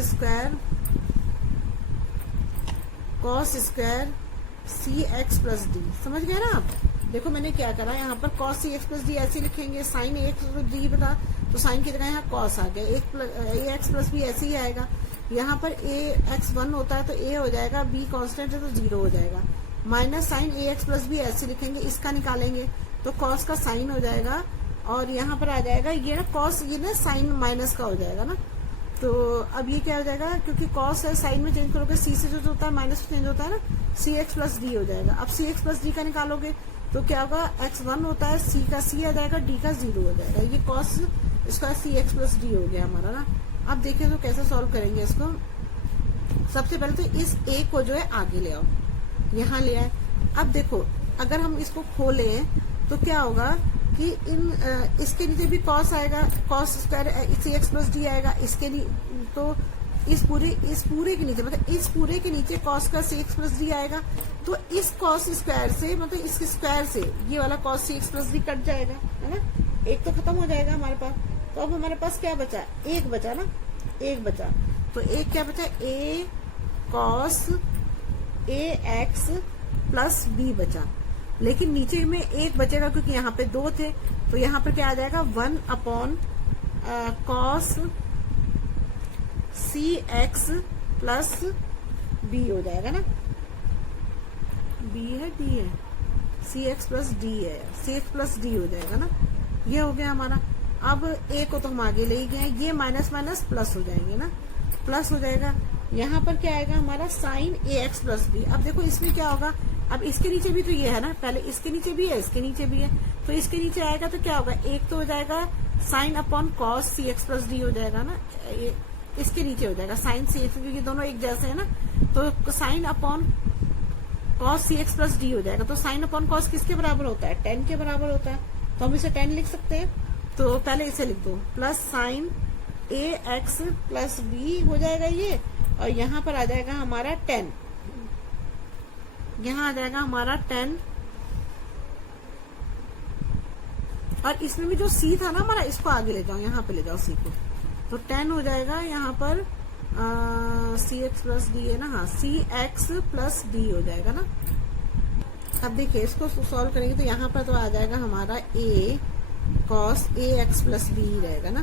स्क्वायर सी एक्स प्लस डी। समझ गए ना आप, देखो मैंने क्या करा, यहाँ पर कॉस सी एक्स प्लस डी ऐसे लिखेंगे, साइन ए एक्स प्लस डी बता, तो साइन की जगह यहाँ कॉस आ गया, ए एक्स प्लस बी ऐसे ही आएगा, यहाँ पर ए एक्स 1 होता है तो ए हो जाएगा, बी कांस्टेंट है तो 0 हो जाएगा, माइनस साइन ए एक्स प्लस बी ऐसे लिखेंगे, इसका निकालेंगे तो कॉस का साइन हो जाएगा, और यहाँ पर आ जाएगा ये ना कॉस, ये ना साइन माइनस का हो जाएगा ना, तो अब ये क्या हो जाएगा, क्योंकि कॉस है साइन में चेंज करोगे, सी से जो होता है माइनस चेंज होता है ना, सी एक्स प्लस डी हो जाएगा। अब सी एक्स प्लस डी का निकालोगे तो क्या होगा, एक्स 1 होता है, सी का सी आ जाएगा, डी का 0 हो जाएगा। ये कॉस इसका सी एक्स प्लस डी हो गया हमारा ना। अब देखिए तो कैसे सॉल्व करेंगे इसको। सबसे पहले तो इस ए को जो है आगे ले आओ, यहाँ ले आए। अब देखो अगर हम इसको खोले तो क्या होगा कि इसके नीचे भी कॉस आएगा, कॉस स्क्वायर सी एक्स प्लस डी आएगा, इसके तो इस पूरे के नीचे, मतलब इस पूरे के नीचे कॉस का सी एक्स प्लस डी आएगा। तो इस कॉस स्क्वायर से, मतलब इस स्क्वायर से ये वाला कॉस सी एक्स प्लस डी कट जाएगा, है ना, एक तो खत्म हो जाएगा हमारे पास। तो अब हमारे पास क्या बचा, एक बचा ना, एक बचा। तो एक क्या बचा, ए cos A x plus B बचा। लेकिन नीचे में एक बचेगा क्योंकि यहाँ पे 2 थे, तो यहाँ पर क्या आ जाएगा 1 अपॉन कॉस सी एक्स प्लस बी हो जाएगा ना, बी है डी है, सी एक्स प्लस डी है, सी एक्स प्लस डी हो जाएगा ना। ये हो गया हमारा। अब ए को तो हम आगे ले ही गए, ये माइनस माइनस प्लस हो जाएंगे ना, प्लस हो जाएगा। यहाँ पर क्या आएगा हमारा साइन ए एक्स प्लस बी। अब देखो इसमें क्या होगा, अब इसके नीचे भी तो ये है ना, पहले इसके नीचे भी है, इसके नीचे भी है, तो इसके नीचे आएगा तो क्या होगा, एक तो हो जाएगा साइन अपॉन कॉस सी एक्स प्लस डी हो जाएगा ना, इसके नीचे हो जाएगा साइन सी एक्स, क्योंकि दोनों एक जैसे है ना, तो साइन अपॉन कॉस सी एक्स प्लस डी हो जाएगा। तो साइन अपॉन कॉस किसके बराबर होता है, 10 के बराबर होता है, तो हम इसे 10 लिख सकते हैं। तो पहले इसे लिख दो, प्लस साइन ए एक्स प्लस बी हो जाएगा ये, और यहाँ पर आ जाएगा हमारा 10, यहाँ आ जाएगा हमारा 10, और इसमें भी जो सी था ना हमारा, इसको आगे ले जाओ, यहाँ पे ले जाओ सी को, तो 10 हो जाएगा यहाँ पर सी एक्स प्लस डी है ना, हाँ सी एक्स प्लस डी हो जाएगा ना। अब देखिए इसको सॉल्व करेंगे तो यहाँ पर तो आ जाएगा हमारा ए cos A x plus B रहेगा ना,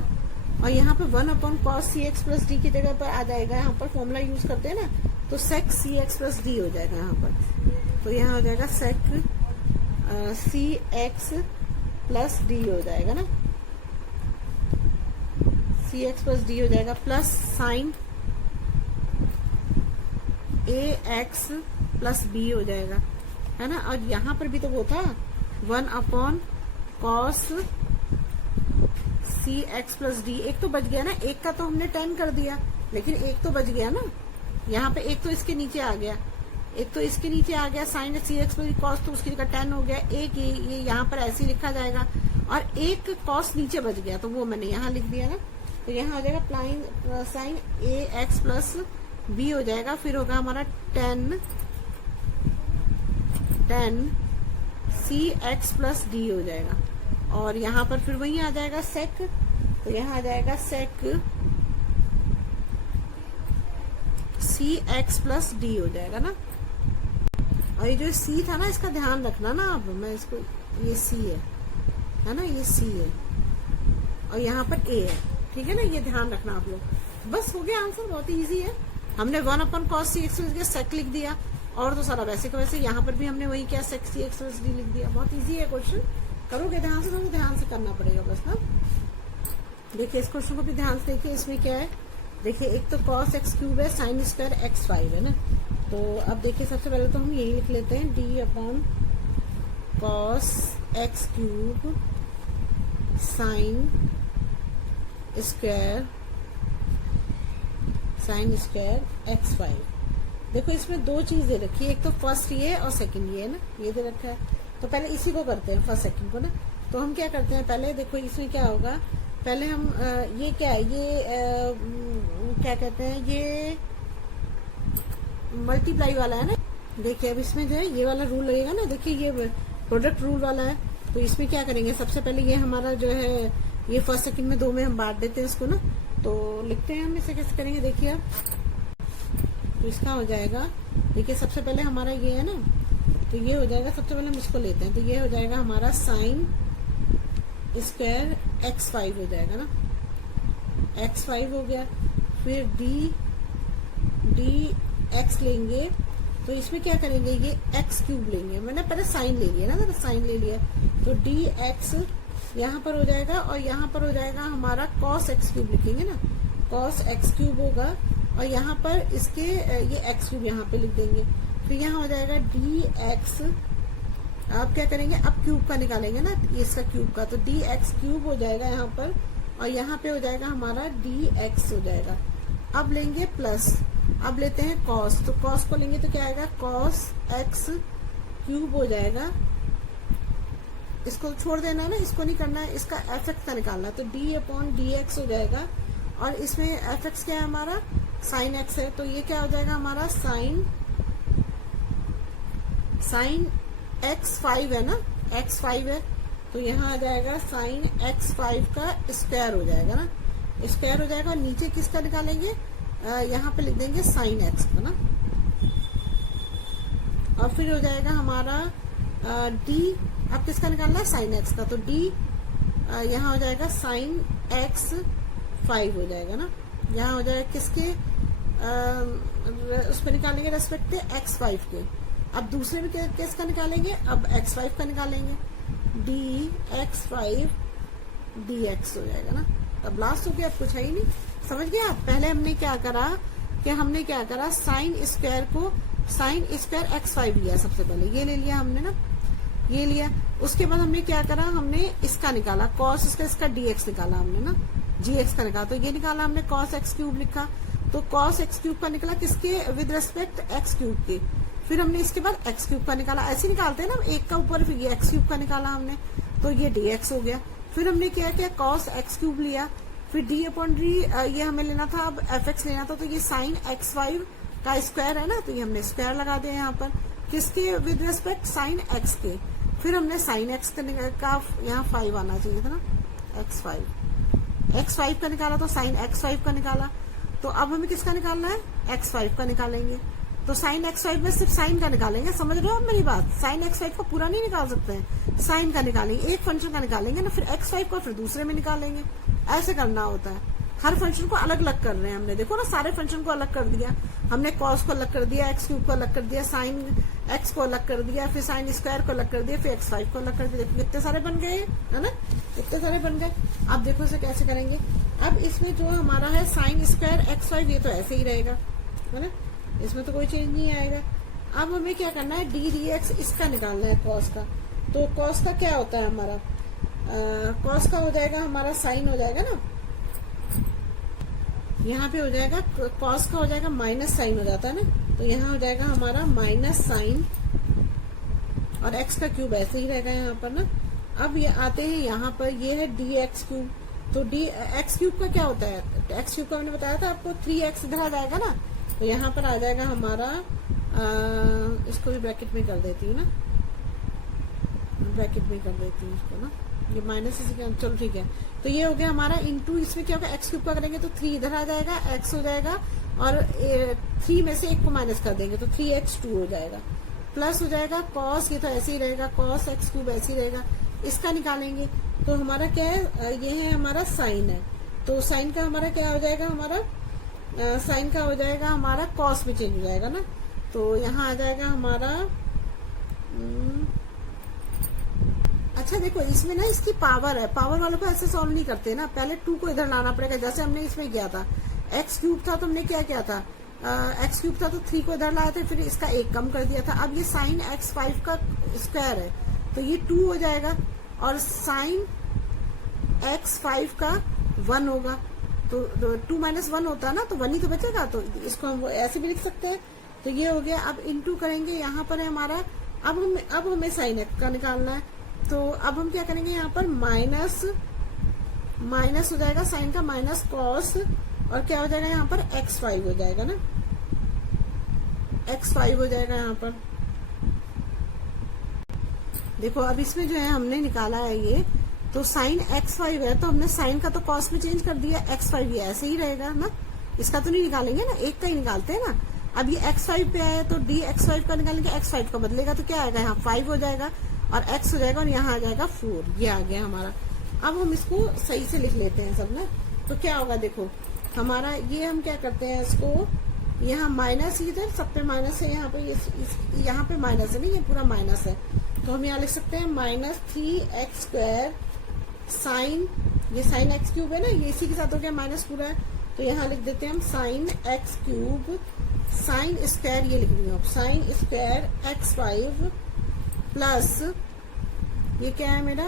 और यहाँ पे 1 अपॉन कॉस सी एक्स प्लस डी की जगह पर आ जाएगा, यहाँ पर फॉर्मूला यूज करते हैं ना, तो सेक सी एक्स प्लस डी हो जाएगा यहाँ पर। तो यहाँ हो जाएगा सेक सी एक्स प्लस डी हो जाएगा ना, सी एक्स प्लस डी हो जाएगा, प्लस साइन ए एक्स प्लस बी हो जाएगा, है ना। और यहाँ पर भी तो वो था 1 अपॉन कॉस सी एक्स प्लस डी, एक तो बच गया ना, एक का तो हमने 10 कर दिया, लेकिन एक तो बच गया ना, यहाँ पे एक तो इसके नीचे आ गया, एक तो इसके नीचे आ गया साइन सी एक्स प्लस कॉस, तो उसकी जगह 10 हो गया, एक ये यहाँ पर ऐसे ही लिखा जाएगा, और एक कॉस नीचे बच गया, तो वो मैंने यहाँ लिख दिया ना। तो यहाँ आ जाएगा साइन ए एक्स प्लस बी हो जाएगा, फिर होगा हमारा 10 सी एक्स प्लस डी हो जाएगा, और यहाँ पर फिर वही आ जाएगा सेक, तो यहाँ आ जाएगा सेक सी एक्स प्लस डी हो जाएगा ना। और ये जो सी था ना, इसका ध्यान रखना ना, अब मैं इसको, ये सी है ना, ये सी है, और यहाँ पर ए है, ठीक है ना, ये ध्यान रखना आप लोग। बस हो गया आंसर, बहुत ही इजी है। हमने 1 अपॉन कॉस सी एक्स प्लस सेक लिख दिया, और तो सारा वैसे का वैसे, यहाँ पर भी हमने वही किया, सेक सी एक्स प्लस डी लिख दिया। बहुत इजी है क्वेश्चन, करोगे ध्यान से, तो ध्यान से करना पड़ेगा बस ना। देखिए इस क्वेश्चन को भी ध्यान से देखिए, इसमें क्या है, देखिए एक तो कॉस एक्स क्यूब है, साइन स्क्वायर एक्स 5 है ना। तो अब देखिए सबसे पहले तो हम यही लिख लेते हैं, D upon cos x cube sine square x 5। देखो इसमें 2 चीजें रखी है, एक तो फर्स्ट ये और सेकंड ये है ना, ये दे रखा है। तो पहले इसी को करते हैं, फर्स्ट सेकंड को ना। तो हम क्या करते हैं, पहले देखो इसमें क्या होगा, पहले हम ये क्या है, ये क्या कहते हैं, ये मल्टीप्लाई वाला है ना। देखिए अब इसमें जो है ये वाला रूल लगेगा ना, देखिए ये प्रोडक्ट रूल वाला है। तो इसमें क्या करेंगे, सबसे पहले ये हमारा जो है, ये फर्स्ट सेकंड में 2 में हम बांट देते हैं इसको ना। तो लिखते हैं हम इसे कैसे करेंगे, देखिए अब तो इसका हो जाएगा, देखिए सबसे पहले हमारा ये है ना, तो ये हो जाएगा, सबसे पहले हम इसको लेते हैं, तो ये हो जाएगा हमारा साइन स्क्वायर एक्स 5 हो जाएगा ना, एक्स 5 हो गया। फिर डी एक्स लेंगे, तो इसमें क्या करेंगे, ये एक्स क्यूब लेंगे, मैंने पहले साइन ले लिया ना, साइन ले लिया, तो डी एक्स यहाँ पर हो जाएगा, और यहाँ पर हो जाएगा हमारा कॉस एक्स क्यूब लिखेंगे ना, कॉस एक्स क्यूब होगा, और यहाँ पर इसके ये एक्स क्यूब यहाँ पे लिख देंगे। फिर यहाँ हो जाएगा डी एक्स, आप क्या करेंगे, अब क्यूब का निकालेंगे ना, इसका क्यूब का, तो डी एक्स क्यूब हो जाएगा यहाँ पर, और यहाँ पे हो जाएगा हमारा डी एक्स हो जाएगा। अब लेंगे प्लस, अब लेते हैं कॉस, तो कॉस को लेंगे तो क्या आएगा, कॉस एक्स क्यूब हो जाएगा। इसको छोड़ देना है ना, इसको नहीं करना है, इसका एफ एक्स का निकालना है, तो डी अपॉन डी एक्स हो जाएगा। और इसमें एफ एक्स क्या है हमारा, साइन एक्स है, तो ये क्या हो जाएगा हमारा साइन एक्स 5 है ना, एक्स 5 है, तो यहाँ आ जाएगा साइन एक्स 5 का स्क्वायर हो जाएगा ना, स्क्वायर हो जाएगा। और नीचे किसका निकालेंगे, यहाँ पे लिख देंगे साइन एक्स का ना, और फिर हो जाएगा हमारा डी, अब किसका निकालना है, साइन एक्स का, तो डी यहाँ हो जाएगा साइन एक्स 5 हो जाएगा ना, यहाँ हो जाएगा किसके उसमें निकालेंगे रेस्पेक्ट एक्स 5 के। अब दूसरे में किसका निकालेंगे, अब एक्स 5 का निकालेंगे, डी एक्स 5 डी एक्स हो जाएगा ना। तब लास्ट हो गया, अब कुछ है ही नहीं, समझ गया आप। पहले हमने क्या करा कि हमने क्या करा, साइन स्क्वायर को साइन स्क्वायर एक्स 5 लिया, सबसे पहले ये ले लिया हमने ना, ये लिया। उसके बाद हमने क्या करा, हमने इसका निकाला कॉस, इसका डीएक्स निकाला हमने ना, जीएक्स का निकाला, तो ये निकाला हमने कॉस एक्स क्यूब लिखा, तो कॉस एक्स क्यूब का निकला किसके, विद रेस्पेक्ट एक्स क्यूब के। फिर हमने इसके बाद एक्स क्यूब का निकाला, ऐसे निकालते हैं ना, एक का ऊपर फिर ये एक्स क्यूब का निकाला हमने, तो ये डीएक्स हो गया। फिर हमने क्या किया, कॉस एक्स क्यूब लिया, फिर डी अपॉन डी ये हमें लेना था, अब एफ एक्स लेना था, तो ये साइन एक्स 5 का स्क्वायर है ना, तो ये हमने स्क्वायर लगा दिया यहाँ पर, किसके, विद रेस्पेक्ट साइन एक्स के। फिर हमने साइन एक्स का यहाँ 5 आना चाहिए था ना, एक्स 5 का निकाला, तो साइन एक्स 5 का निकाला। तो अब हमें किसका निकालना है, एक्स 5 का निकालेंगे, तो साइन एक्स 5 में सिर्फ साइन का निकालेंगे, समझ रहे हो आप मेरी बात, साइन एक्स 5 को पूरा नहीं निकाल सकते हैं, साइन का निकालेंगे, एक फंक्शन का निकालेंगे ना, फिर एक्स 5 को फिर दूसरे में निकालेंगे, ऐसे करना होता है। हर फंक्शन को अलग अलग कर रहे हैं हमने, देखो ना, सारे फंक्शन को अलग कर दिया हमने, कॉस को अलग कर दिया, एक्स क्यूब को अलग कर दिया, साइन एक्स को अलग कर दिया, फिर साइन स्क्वायर को अलग कर दिया, फिर एक्स 5 को अलग कर दिया। देखो कितने सारे बन गए, है ना, कितने सारे बन गए। अब देखो इसे कैसे करेंगे, अब इसमें जो हमारा है साइन स्क्वायर एक्स 5, ये तो ऐसे ही रहेगा, है ना, इसमें तो कोई चेंज नहीं आएगा। अब हमें क्या करना है, डी डी एक्स इसका निकालना है, कॉस का। तो कॉस का क्या होता है हमारा, कॉस का हो जाएगा हमारा साइन हो जाएगा ना, यहाँ पे हो जाएगा कॉस का हो जाएगा माइनस साइन हो जाता है ना, तो यहाँ हो जाएगा हमारा माइनस साइन, और एक्स का क्यूब ऐसे ही रहेगा यहाँ पर ना। अब ये आते हैं यहाँ पर, ये है डी एक्स क्यूब, तो डी एक्स क्यूब का क्या होता है, एक्स क्यूब का हमने बताया था आपको, 3x इधर आ जाएगा ना, तो यहाँ पर आ जाएगा हमारा, इसको भी ब्रैकेट में कर देती हूँ ना, ब्रैकेट में कर देती हूँ इसको ना, ये माइनस से, चलो ठीक है। तो ये हो गया हमारा इनटू, इसमें क्या होगा, एक्स क्यूब का करेंगे तो 3 इधर आ जाएगा, एक्स हो जाएगा, और 3 में से 1 को माइनस कर देंगे तो 3x2 हो जाएगा, प्लस हो जाएगा कॉस, ये तो ऐसे ही रहेगा, कॉस एक्स क्यूब ऐसे ही रहेगा, इसका निकालेंगे तो हमारा क्या है, ये है हमारा साइन है, तो साइन का हमारा क्या हो जाएगा, हमारा साइन का हो जाएगा हमारा कॉस में चेंज हो जाएगा ना, तो यहाँ आ जाएगा हमारा, अच्छा देखो इसमें ना इसकी पावर है, पावर वालों को ऐसे सॉल्व नहीं करते ना, पहले 2 को इधर लाना पड़ेगा, जैसे हमने इसमें किया था, एक्स क्यूब था तो हमने क्या किया था, एक्स क्यूब था तो 3 को इधर लाया था, फिर इसका 1 कम कर दिया था। अब ये साइन एक्स 5 का स्क्वायर है, तो ये 2 हो जाएगा, और साइन एक्स 5 का 1 होगा, तो 2 - 1 होता है ना, तो 1 ही तो बचेगा, तो इसको हम ऐसे भी लिख सकते हैं। तो ये हो गया, अब इनटू करेंगे, यहाँ पर है हमारा, अब हमें साइन एक्स का निकालना है, तो अब हम क्या करेंगे, यहाँ पर माइनस हो जाएगा साइन का, माइनस कॉस, और क्या हो जाएगा यहाँ पर x5 हो जाएगा ना, x5 हो जाएगा यहाँ पर। देखो अब इसमें जो है हमने निकाला है ये, तो साइन x5 है, तो हमने साइन का तो कॉस में चेंज कर दिया, x5 ये ऐसे ही रहेगा ना, इसका तो नहीं निकालेंगे ना, एक का ही निकालते हैं ना। अब ये x5 पे आया तो डी x5 का निकालेंगे, x5 का बदलेगा तो क्या आएगा, यहाँ 5 हो जाएगा, और x हो जाएगा, और यहाँ आ जाएगा 4, ये आ गया हमारा। अब हम इसको सही से लिख लेते हैं सब ना, तो क्या होगा, देखो हमारा ये, हम क्या करते हैं इसको, यहाँ माइनस, इधर सब पे माइनस है, यहाँ पे यहाँ पे माइनस है, नहीं ये पूरा माइनस है, तो हम यहाँ लिख सकते हैं -3x² साइन, ये साइन एक्स क्यूब है ना, ये इसी के साथ हो गया माइनस पूरा है, तो यहाँ लिख देते हैं हम sine x cube sine square, ये लिख दिया साइन स्क्वायर x5 प्लस ये क्या है मेरा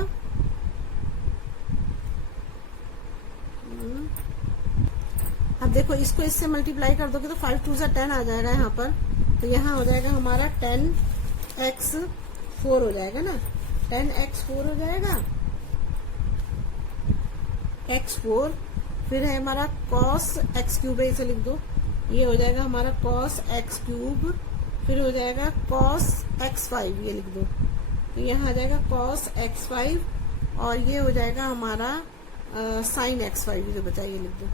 अब देखो इसको इससे मल्टीप्लाई कर दोगे तो 5 2 से 10 आ जाएगा यहाँ पर। तो यहाँ हो जाएगा हमारा 10x4 हो जाएगा ना, 10x4 हो जाएगा x4। फिर है हमारा cos x क्यूब है, इसे लिख दो, ये हो जाएगा हमारा cos x क्यूब। फिर हो जाएगा cos x5, ये लिख दो, तो यहाँ आ जाएगा cos x5 और ये हो जाएगा हमारा sin x5, जो बचा ये लिख दो।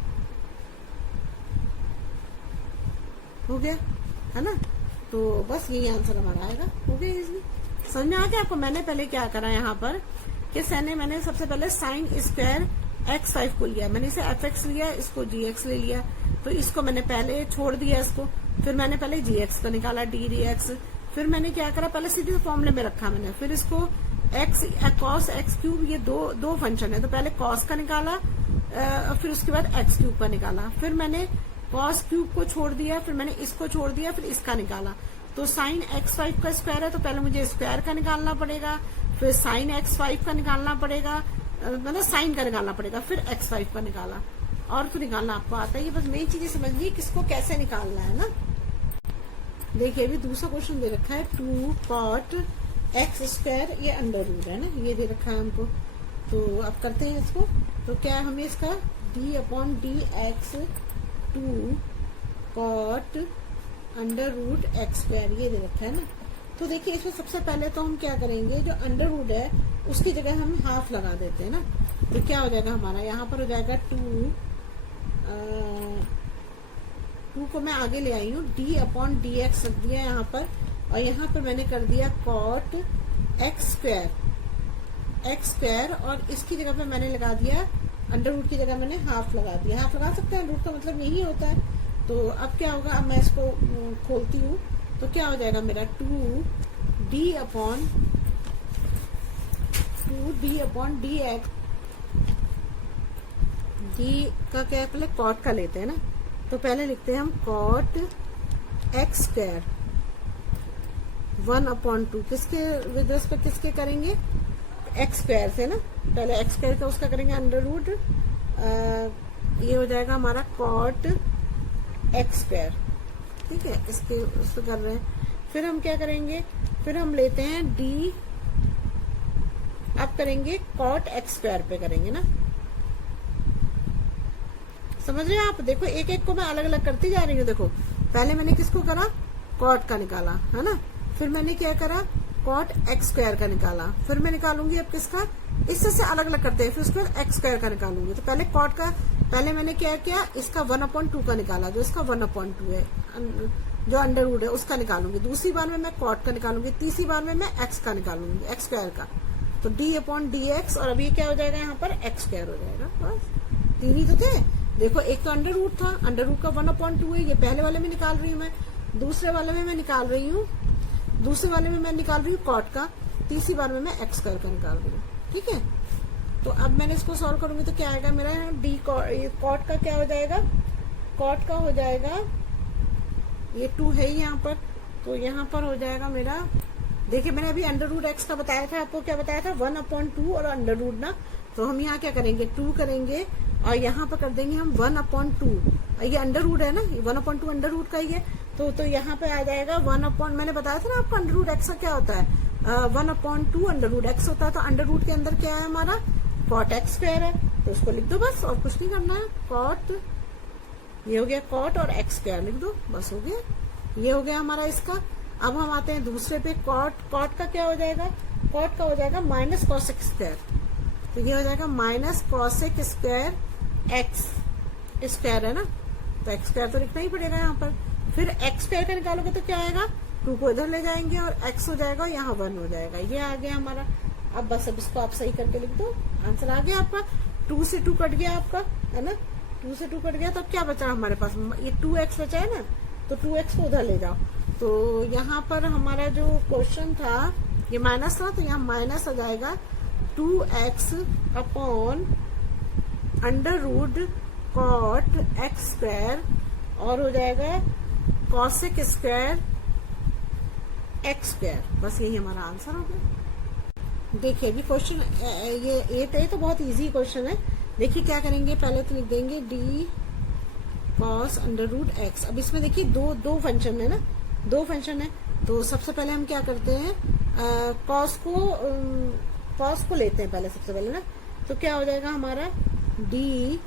हो गया है ना। तो बस यही आंसर हमारा आएगा। हो गया इजली, समझ में आ गया आपको। मैंने पहले क्या करा यहाँ पर कि मैंने सबसे पहले साइन स्क्वायर x5 को लिया, मैंने इसे fx लिया, इसको gx ले लिया। तो इसको मैंने पहले छोड़ दिया इसको, फिर मैंने पहले gx को निकाला d dx। फिर मैंने क्या करा, पहले सीधे फॉर्मूले में रखा मैंने, फिर इसको cos x क्यूब, ये दो फंक्शन है, तो पहले cos का निकाला फिर उसके बाद x क्यूब का निकाला। फिर मैंने cos क्यूब को छोड़ दिया, फिर मैंने इसको छोड़ दिया, फिर इसका निकाला। तो साइन x5 का स्क्वायर है तो पहले मुझे स्क्वायर का निकालना पड़ेगा, फिर साइन x5 का निकालना पड़ेगा, मतलब साइन का निकालना पड़ेगा, फिर x5 का निकाला, और तो निकालना आपको आता है। ये बस मेन चीजें समझिए किसको कैसे निकालना है ना। देखिए अभी दूसरा क्वेश्चन दे रखा है 2 cot x स्क्वायर, ये अंडर रूट है ना, ये दे रखा है हमको। तो अब करते हैं इसको। तो क्या हमें इसका d/dx 2 cot under root x square, ये दे रखा है ना। तो देखिए इसमें सबसे पहले तो हम क्या करेंगे, जो अंडर रूट है उसकी जगह हम हाफ लगा देते हैं ना। तो क्या हो जाएगा हमारा, यहाँ पर हो जाएगा 2 को मैं आगे ले आई हूँ, d/dx रख दिया यहाँ पर, और यहाँ पर मैंने कर दिया cot x स्क्वायर, और इसकी जगह पे मैंने लगा दिया अंडर रूट की जगह मैंने हाफ लगा दिया। हाफ लगा सकते हैं, रूट का मतलब यही होता है। तो अब क्या होगा, अब मैं इसको खोलती हूँ, तो क्या हो जाएगा मेरा 2d/dx, d का क्या है, पहले cot का लेते हैं ना। तो पहले लिखते हैं हम cot x स्क्वायर 1/2, किसके विद रिस्पेक्ट किसके करेंगे, x स्क्वायर से ना। पहले x स्क्वायर का उसका करेंगे अंडर रूट, ये हो जाएगा हमारा cot x स्क्वायर, ठीक है, इसके उससे कर रहे हैं। फिर हम क्या करेंगे, फिर हम लेते हैं d, अब करेंगे cot x स्क्वायर पे करेंगे ना। समझ रहे हैं आप। देखो एक एक को मैं अलग अलग करती जा रही हूँ। देखो पहले मैंने किसको करा, cot का निकाला है ना, फिर मैंने क्या करा, cot x स्क्वायर का निकाला, फिर मैं निकालूंगी अब किसका, इससे से अलग अलग करते हैं, फिर उसके बाद x स्क्वायर का निकालूंगी। तो पहले cot का, पहले मैंने क्या किया, इसका 1/2 का निकाला, जो इसका 1/2 है, जो अंडर रूट है उसका निकालूंगी। दूसरी बार में मैं cot का निकालूंगी, तीसरी बार में मैं x का निकालूंगी, x स्क्वायर का। तो d/dx, और अभी क्या हो जाएगा यहाँ पर x स्क्वायर हो जाएगा। बस तीन ही तो थे। देखो एक तो अंडर रूट था, अंडर रूट का 1/2 है, ये पहले वाले में निकाल रही हूँ मैं, दूसरे वाले में मैं निकाल रही हूँ cot का, तीसरी बार में मैं x स्क्वायर का निकाल रही हूँ, ठीक है। तो अब मैंने इसको सॉल्व करूंगी तो क्या आएगा मेरा, cot का क्या हो जाएगा, cot का हो जाएगा, ये 2 है ही यहाँ पर, तो यहाँ पर हो जाएगा मेरा, देखिए मैंने अभी अंडर रूट x का बताया था आपको, क्या बताया था 1/2 और अंडर रूट ना। तो हम यहाँ क्या करेंगे, 2 करेंगे और यहाँ पर कर देंगे हम 1/2, ये अंडर रूट है ना, 1/2 अंडर रूट का ही है। तो यहाँ पे आ जाएगा मैंने बताया था ना आपको अंडर रूट x का क्या होता है, 1/2 अंडर रूट x होता है। तो अंडर रूट के अंदर क्या है हमारा, cot x स्क्वायर है, तो उसको लिख दो बस, और कुछ नहीं करना है। cot, ये हो गया cot और x स्क्वायर लिख दो, बस हो गया, ये हो गया हमारा इसका। अब हम आते हैं दूसरे पे, cot का क्या हो जाएगा, cot का हो जाएगा माइनस cosec स्क्वायर, तो ये हो जाएगा minus cosec square x square है ना, तो x स्क्वायर तो लिखना ही पड़ेगा यहाँ पर। फिर x स्क्वायर का निकालोगे तो क्या आएगा, 2 को इधर ले जाएंगे और x हो जाएगा, यहाँ 1 हो जाएगा, ये आ गया हमारा। अब बस अब इसको आप सही करके लिख दो, आंसर आ गया आपका। 2 से 2 कट गया आपका, है ना, 2 से 2 कट गया, तो अब क्या बचा हमारे पास, ये 2x बचा है ना, तो 2x को उधर ले जाओ। तो यहाँ पर हमारा जो क्वेश्चन था ये माइनस था, तो यहाँ माइनस आ जाएगा 2x upon under root cot x square और हो जाएगा कॉसेक स्क्वायर एक्स स्क्वायर। बस यही हमारा आंसर हो गया। देखिए अभी क्वेश्चन ये 8 है तो बहुत इजी क्वेश्चन है। देखिए क्या करेंगे, पहले तो लिख देंगे d cos under root x. अब इसमें देखिए दो फंक्शन है ना, दो फंक्शन है। तो सबसे पहले हम क्या करते हैं, कॉस को लेते हैं पहले सबसे पहले ना। तो क्या हो जाएगा हमारा डी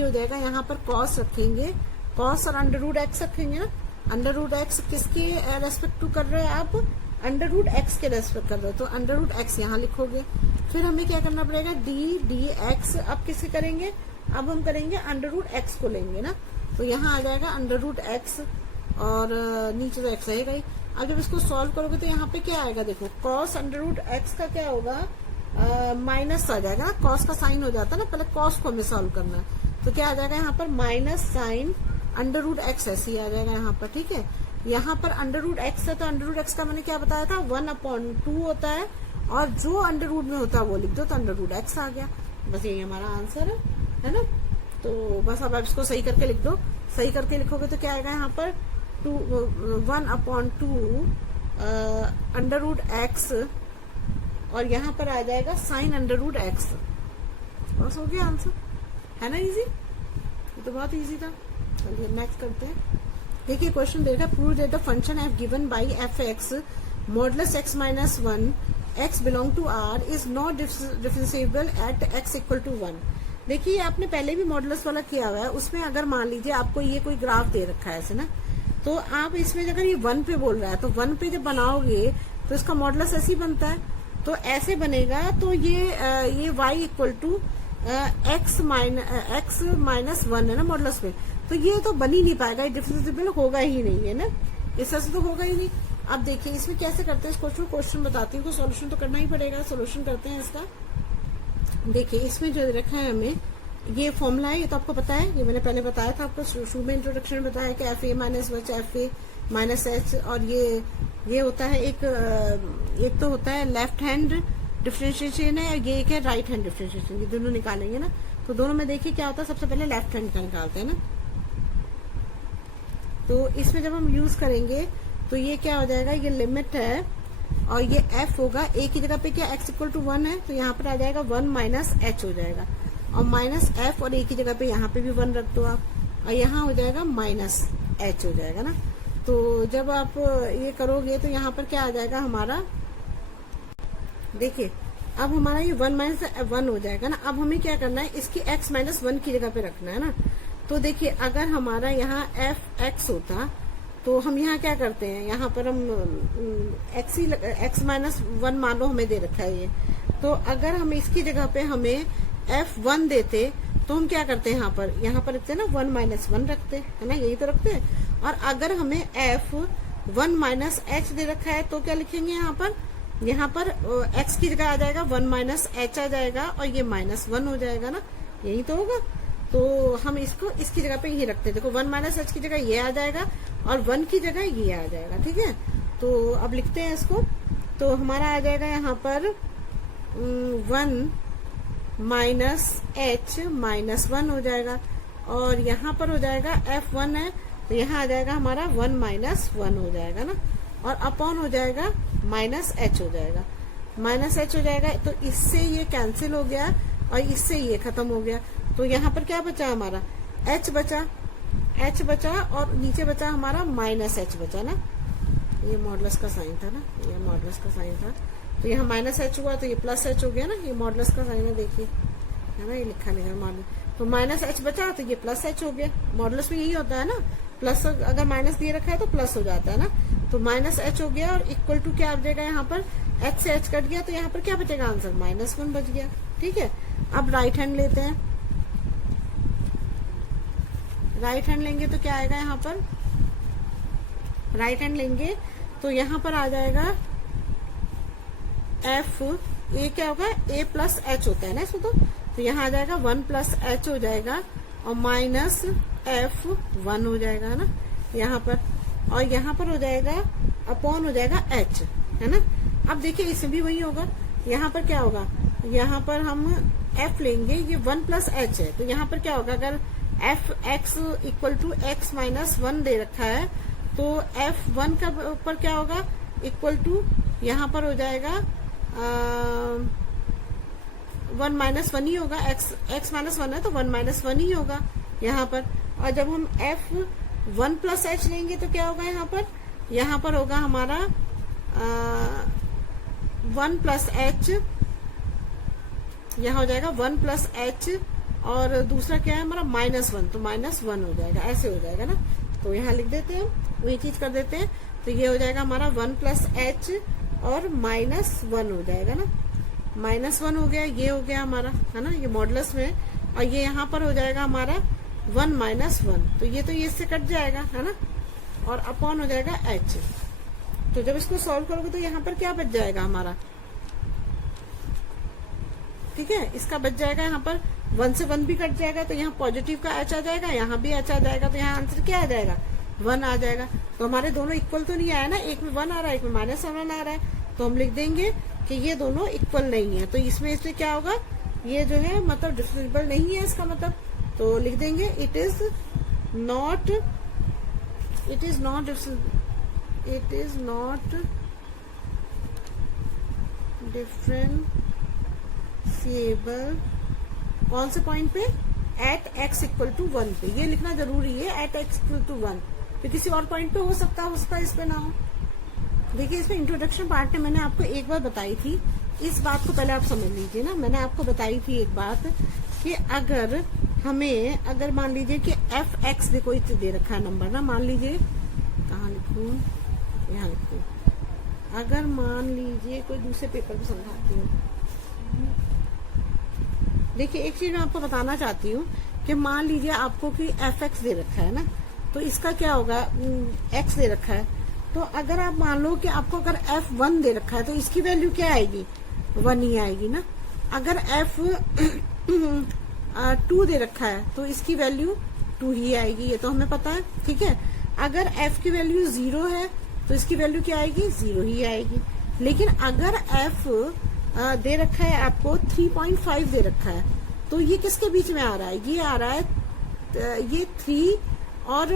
हो जाएगा, यहाँ पर कॉस रखेंगे, कॉस और अंडर रूट एक्स रखेंगे ना। अंडर रूट एक्स किसके रेस्पेक्ट टू कर रहे हैं आप, अंडर रूट एक्स के रेस्पेक्ट कर रहे हो, तो अंडर रूट एक्स यहाँ लिखोगे। फिर हमें क्या करना पड़ेगा, डी एक्स अब किसे करेंगे, अब हम करेंगे अंडर रूट एक्स को लेंगे ना। तो यहाँ आ जाएगा अंडर रूट एक्स और नीचे तो एक्स रहेगा ही। अब जब इसको सॉल्व करोगे तो यहाँ पे क्या आएगा, देखो कॉस अंडर रूट एक्स का क्या होगा, माइनस आ जाएगा ना, कॉस का साइन हो जाता है ना, पहले कॉस को हमें सॉल्व करना है। तो क्या आ जाएगा यहाँ पर minus sine under root x ऐसे ही आ जाएगा यहाँ पर, ठीक है। यहाँ पर अंडर रूट एक्स है तो अंडर रूट एक्स का मैंने क्या बताया था, 1/2 होता है, और जो अंडर रूट में होता है वो लिख दो, तो अंडर रूट एक्स आ गया। बस यही हमारा आंसर है ना। तो बस अब आप इसको सही करके लिख दो, सही करके लिखोगे तो क्या आएगा यहाँ पर 1/2 अंडर रूट एक्स, और यहाँ पर आ जाएगा साइन अंडर रूट एक्स। बस हो गया आंसर, है ना इजी, ये तो बहुत इजी था। चलिए नेक्स्ट करते हैं। देखिए क्वेश्चन देखा, prove that the function f given by f x modulus x minus 1 x belong to R is not differentiable at x equal to 1। देखिए आपने पहले भी मॉडुलस वाला किया हुआ है, उसमें अगर मान लीजिए आपको ये कोई ग्राफ दे रखा है ऐसे ना, तो आप इसमें अगर ये 1 पे बोल रहा है तो 1 पे जब बनाओगे तो इसका मॉडुलस ऐसे ही बनता है, तो ऐसे बनेगा। तो ये y equal to x minus 1 है ना मॉडुलस में, तो ये तो बन ही नहीं पाएगा, डिफरेंशिएबल होगा ही नहीं है ना, इस तरह से तो होगा ही नहीं। अब देखिए इसमें कैसे करते हैं इस क्वेश्चन बताती हूँ, सोल्यूशन तो करना ही पड़ेगा। सोल्यूशन करते हैं इसका। देखिए इसमें जो रखा है हमें ये फॉर्मूला है, ये तो आपको पता है, ये मैंने पहले बताया था आपको शुरू में इंट्रोडक्शन में बताया कि F A minus H F A minus H, और ये होता है एक तो होता है लेफ्ट हैंड डिफरेंशिएशन है, ये एक है राइट हैंड डिफरेंशिएशन, ये दोनों निकालेंगे ना। तो दोनों में देखिए क्या होता है, सबसे पहले लेफ्ट हैंड का निकालते हैं ना। तो इसमें जब हम यूज करेंगे तो ये क्या हो जाएगा, ये लिमिट है और ये f होगा, एक की जगह पे क्या x इक्वल टू 1 है, तो यहाँ पर आ जाएगा 1 माइनस h हो जाएगा, और माइनस f, और एक की जगह पे यहाँ पे भी 1 रख दो आप, और यहाँ हो जाएगा माइनस h हो जाएगा ना। तो जब आप ये करोगे तो यहाँ पर क्या आ जाएगा हमारा, देखिए अब हमारा ये 1 माइनस 1 हो जाएगा ना। अब हमें क्या करना है, इसकी x माइनस 1 की जगह पे रखना है ना। तो देखिए अगर हमारा यहाँ एफ एक्स होता तो हम यहाँ क्या करते हैं, यहाँ पर हम एक्स माइनस 1 मान लो हमें दे रखा है ये, तो अगर हम इसकी जगह पे हमें f1 देते तो हम क्या करते हैं, यहाँ पर रखते हैं ना 1 माइनस 1 रखते है ना, यही तो रखते हैं। और अगर हमें f1 माइनस h दे रखा है तो क्या लिखेंगे यहाँ पर x की जगह आ जाएगा 1 माइनस h आ जाएगा, और ये माइनस 1 हो जाएगा ना, यही तो होगा। तो हम इसको इसकी जगह पे यही रखते हैं, देखो 1 माइनस h की जगह ये आ जाएगा और 1 की जगह ये आ जाएगा, ठीक है। तो अब लिखते हैं इसको, तो हमारा आ जाएगा यहाँ पर 1 माइनस h माइनस 1 हो जाएगा, और यहाँ पर हो जाएगा f1 है तो यहाँ आ जाएगा हमारा 1 माइनस 1 हो जाएगा ना, और अपॉन हो जाएगा माइनस h हो जाएगा, माइनस h हो जाएगा। तो इससे ये कैंसिल हो गया और इससे ये खत्म हो गया। तो यहाँ पर क्या बचा हमारा, h बचा और नीचे बचा हमारा माइनस h बचा ना, ये मॉडुलस का साइन था ना, ये मॉडुलस का साइन था, तो यहाँ माइनस h हुआ तो ये प्लस h हो गया ना, ये मॉडुलस का साइन है, देखिए है ना, ये लिखा नहीं है मॉडुलस, तो माइनस h बचा तो ये प्लस h हो गया। मॉडुलस में यही होता है ना, प्लस अगर माइनस दिए रखा है तो प्लस हो जाता है ना, तो माइनस h हो गया, और इक्वल टू क्या आ जाएगा यहाँ पर, h से h कट गया तो यहाँ पर क्या बचेगा आंसर, माइनस 1 बच गया, ठीक है। अब राइट हैंड लेते हैं, राइट हैंड लेंगे तो क्या आएगा यहाँ पर, राइट हैंड लेंगे तो यहाँ पर आ जाएगा f, ए क्या होगा, a प्लस h होता है ना इसमें, तो यहाँ आ जाएगा 1 प्लस h हो जाएगा, और माइनस f1 हो जाएगा ना यहाँ पर, और यहाँ पर हो जाएगा अपॉन हो जाएगा h, है ना। अब देखिए इसमें भी वही होगा, यहाँ पर क्या होगा, यहाँ पर हम f लेंगे, ये 1 प्लस एच है, तो यहाँ पर क्या होगा, अगर f x equal to x minus 1 दे रखा है तो f1 का ऊपर क्या होगा, इक्वल टू यहाँ पर हो जाएगा 1 माइनस 1 ही होगा, x माइनस 1 है तो 1 माइनस 1 ही होगा यहाँ पर। और जब हम f1 प्लस एच लेंगे तो क्या होगा, यहाँ पर होगा हमारा 1 प्लस एच, यहाँ हो जाएगा 1 प्लस एच, और दूसरा क्या है हमारा -1, तो -1 हो जाएगा, ऐसे हो जाएगा ना। तो यहाँ लिख देते हैं, वही चीज कर देते हैं, तो ये हो जाएगा हमारा 1 प्लस एच और -1 हो जाएगा ना, -1 हो गया, ये हो गया हमारा, है ना, ये मॉडुलस में, और ये यहाँ पर हो जाएगा हमारा 1 माइनस 1, तो ये इससे कट जाएगा, है ना, और अपॉन हो जाएगा h। तो जब इसको सॉल्व करोगे तो यहाँ पर क्या बच जाएगा हमारा, ठीक है, इसका बच जाएगा, यहाँ पर 1 से 1 भी कट जाएगा, तो यहाँ पॉजिटिव का h आ जाएगा, यहाँ भी h आ जाएगा, तो यहाँ आंसर क्या आ जाएगा, 1 आ जाएगा। तो हमारे दोनों इक्वल तो नहीं आया ना, एक में 1 आ रहा है, एक में -1 आ रहा है, तो हम लिख देंगे कि ये दोनों इक्वल नहीं है, तो इसमें क्या होगा, ये जो है मतलब डिफरेंशिएबल नहीं है, इसका मतलब, तो लिख देंगे इट इज नॉट डिफरेंशिएबल, कौन से पॉइंट पे, एट x इक्वल टू 1 पे, ये लिखना जरूरी है, एट x इक्वल टू 1, तो किसी और पॉइंट पे हो सकता है, इस पे ना हो। देखिए इसमें इंट्रोडक्शन पार्ट में मैंने आपको एक बार बताई थी, इस बात को पहले आप समझ लीजिए ना, मैंने आपको बताई थी एक बात कि अगर मान लीजिए कि एफ एक्स देखो दे रखा है नंबर ना, मान लीजिए, कहाँ लिखूं, यहाँ लिखूं, अगर मान लीजिए कोई दूसरे पेपर में समझाती हूँ, देखिए एक चीज मैं आपको बताना चाहती हूँ कि मान लीजिए आपको कि एफ एक्स दे रखा है ना, तो इसका क्या होगा, एक्स दे रखा है, तो अगर आप मान लो कि आपको अगर f1 दे रखा है तो इसकी वैल्यू क्या आएगी, 1 ही आएगी ना। अगर f2 दे रखा है तो इसकी वैल्यू 2 ही आएगी, ये तो हमें पता है, ठीक है। अगर f की वैल्यू 0 है तो इसकी वैल्यू क्या आएगी, 0 ही आएगी। लेकिन अगर f दे रखा है आपको 3.5 दे रखा है, तो ये किसके बीच में आ रहा है, ये आ रहा है, ये 3 और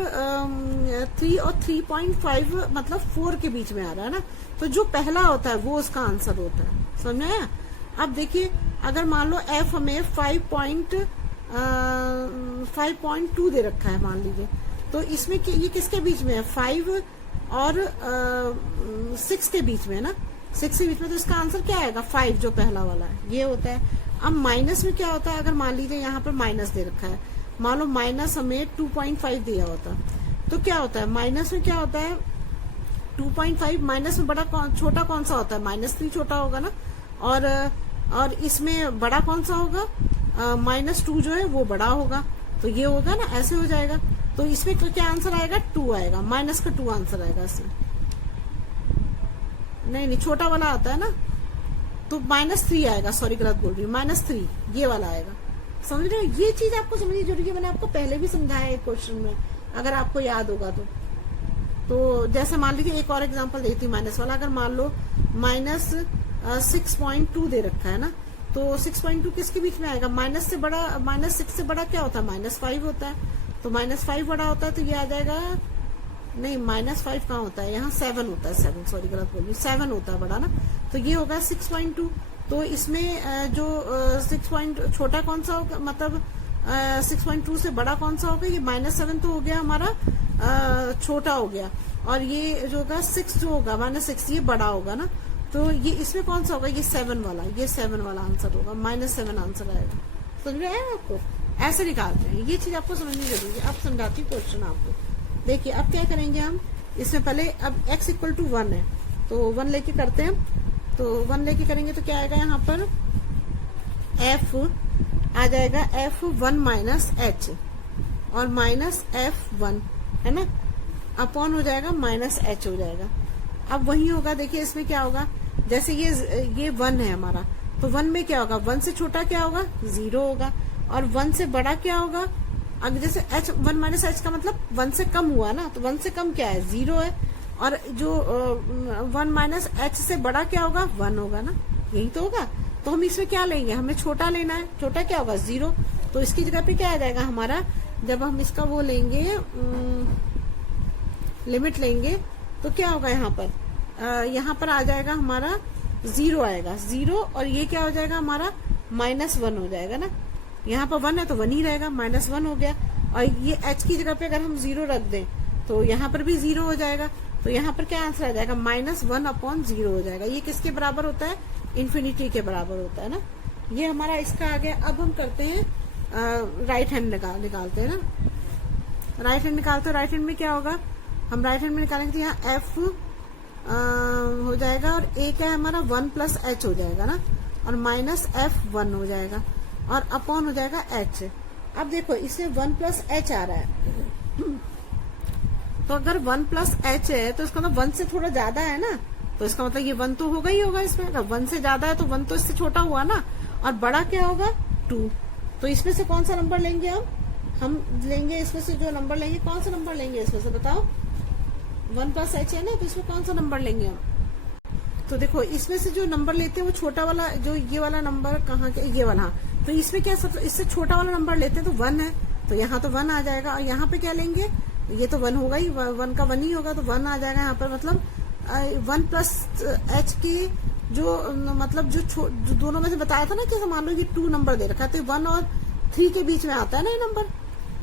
3.5 मतलब 4 के बीच में आ रहा है ना, तो जो पहला होता है वो उसका आंसर होता है, समझ आया। अब देखिए अगर मान लो f हमें 5.2 दे रखा है मान लीजिए, तो इसमें ये किसके बीच में है, 5 और 6 के बीच में है ना, 6 के बीच में, तो इसका आंसर क्या आएगा, 5 जो पहला वाला है ये होता है। अब माइनस में क्या होता है, अगर मान लीजिए यहाँ पर माइनस दे रखा है, मान लो माइनस हमें 2.5 दिया होता, तो क्या होता है माइनस में, क्या होता है 2.5 माइनस में छोटा कौन सा होता है, -3 छोटा होगा ना, और इसमें बड़ा कौन सा होगा, -2 जो है वो बड़ा होगा, तो ये होगा ना, ऐसे हो जाएगा। तो इसमें क्या आंसर आएगा, 2 आएगा, माइनस का 2 आंसर आएगा इसमें, नहीं छोटा वाला आता है ना, तो -3 आएगा, सॉरी गलत बोल रही हूँ, -3 ये वाला आएगा, समझ रहे हो। ये चीज आपको समझनी जरूरी है, मैंने आपको पहले भी समझाया है क्वेश्चन में, अगर आपको याद होगा तो जैसे मान लीजिए एक और एग्जांपल देती हूँ माइनस वाला, अगर मान लो -6.2 दे रखा है ना, तो 6.2 किसके बीच में आएगा, -6 से बड़ा क्या होता है, -5 होता है, तो -5 बड़ा होता है, तो ये आ जाएगा, नहीं -5 कहाँ होता है, यहाँ 7 होता है, 7 सॉरी गलत बोल रही, 7 होता है बड़ा ना, तो ये होगा 6.2। तो इसमें जो 6 छोटा कौन सा होगा, मतलब 6.2 से बड़ा कौन सा होगा, ये -7 तो हो गया हमारा, छोटा हो गया, और ये जो होगा 6 जो होगा -6 ये बड़ा होगा ना, तो ये इसमें कौन सा होगा, ये 7 वाला, ये 7 वाला आंसर होगा, -7 आंसर आएगा, समझ में आया आपको, ऐसे निकालते हैं, ये चीज आपको समझनी जरूरी है। अब समझाती हूँ क्वेश्चन आपको, देखिए अब क्या करेंगे हम, इसमें पहले अब x इक्वल टू 1 है, तो 1 लेके करते हैं, तो 1 लेके करेंगे तो क्या आएगा, यहाँ पर f आ जाएगा f1 माइनस h और -f1 है ना, अपॉन हो जाएगा -h हो जाएगा। अब वही होगा, देखिए इसमें क्या होगा, जैसे ये 1 है हमारा, तो 1 में क्या होगा, 1 से छोटा क्या होगा, 0 होगा, और 1 से बड़ा क्या होगा, अगर जैसे h1 माइनस h का मतलब 1 से कम हुआ ना, तो 1 से कम क्या है, 0 है, और जो 1 माइनस h से बड़ा क्या होगा, 1 होगा ना, यही तो होगा। तो हम इसमें क्या लेंगे, हमें छोटा लेना है। छोटा क्या होगा, 0। तो इसकी जगह पे क्या आ जाएगा हमारा, जब हम इसका वो लेंगे लिमिट लेंगे तो क्या होगा यहाँ पर आ जाएगा हमारा 0 आएगा, 0। और ये क्या हो जाएगा हमारा -1 हो जाएगा ना। यहाँ पर 1 है तो 1 ही रहेगा, -1 हो गया। और ये h की जगह पे अगर हम 0 रख दें तो यहाँ पर भी 0 हो जाएगा। तो यहाँ पर क्या आंसर आ जाएगा, -1/0 हो जाएगा। ये किसके बराबर होता है, इन्फिनिटी के बराबर होता है ना। ये हमारा इसका आ गया। अब हम करते हैं राइट हैंड निकालते हैं ना। राइट हैंड निकालते हैं, राइट हैंड में क्या होगा, हम राइट हैंड में निकालेंगे तो यहाँ f हो जाएगा और a क्या है हमारा 1 + h हो जाएगा ना, और -f1 हो जाएगा और अपॉन हो जाएगा h। अब देखो इसमें 1 + h आ रहा है तो अगर 1 + h है तो इसका मतलब 1 से थोड़ा ज्यादा है ना, तो इसका मतलब ये 1 तो होगा ही होगा इसमें। अगर 1 से ज्यादा है तो 1 तो इससे छोटा हुआ ना, और बड़ा क्या होगा 2। तो इसमें से कौन सा नंबर लेंगे हम लेंगे इसमें से जो नंबर लेंगे, कौन सा नंबर लेंगे इसमें से बताओ। 1 + h है ना, तो इसमें कौन सा नंबर लेंगे हम। तो देखो इसमें से जो नंबर लेते हैं वो छोटा वाला, जो ये वाला नंबर कहाँ के, ये वाला। तो इसमें क्या सब इससे छोटा वाला नंबर लेते हैं तो 1 है, तो यहाँ तो 1 आ जाएगा। और यहाँ पे क्या लेंगे, ये तो 1 होगा ही, 1 का 1 ही होगा, तो 1 आ जाएगा यहाँ पर। मतलब 1 + h की जो मतलब जो दोनों में से बताया था ना कि मान लो ये 2 नंबर दे रखा है, तो 1 और 3 के बीच में आता है ना ये नंबर,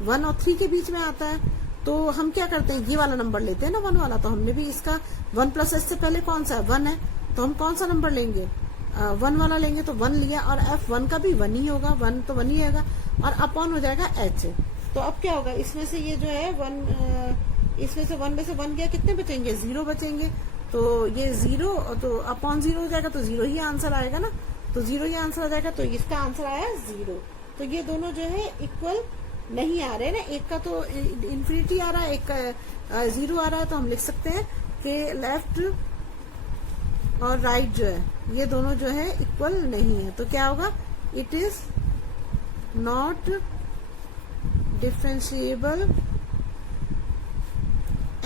1 और 3 के बीच में आता है। तो हम क्या करते हैं, ये वाला नंबर लेते हैं ना 1 वाला। तो हमने भी इसका 1 + h से पहले कौन सा है, 1 है, तो हम कौन सा नंबर लेंगे, 1 वाला लेंगे। तो 1 लिया, और f1 का भी 1 ही होगा, 1 तो 1 ही होगा, और अपॉन हो जाएगा h। तो अब क्या होगा, इसमें से ये जो है 1, इसमें से 1 में से 1 गया, कितने बचेंगे, 0 बचेंगे। तो ये 0 तो अपॉन 0 हो जाएगा, तो 0 ही आंसर आएगा ना, तो 0 ही आंसर आ जाएगा। तो इसका आंसर आया 0। तो ये दोनों जो है इक्वल नहीं आ रहे ना, एक का तो इन्फिनिटी आ रहा है, एक का 0 आ रहा है। तो हम लिख सकते हैं कि लेफ्ट और राइट जो है ये दोनों जो है इक्वल नहीं है। तो क्या होगा, it is not differentiable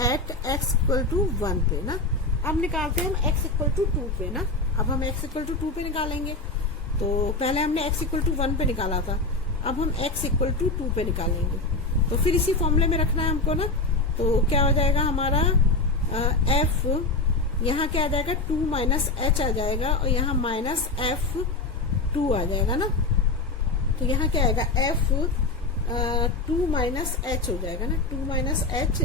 at x = 1 पे ना। अब निकालते हैं हम x = 2 पे ना। अब हम x = 2 पे निकालेंगे। तो पहले हमने x = 1 पे निकाला था, अब हम x = 2 पे निकालेंगे। तो फिर इसी फॉर्मूले में रखना है हमको ना। तो क्या हो जाएगा हमारा f, यहाँ क्या आ जाएगा 2 - h आ जाएगा, और यहाँ -f2 आ जाएगा ना। तो यहाँ क्या आएगा f 2 - h हो जाएगा ना, 2 - h,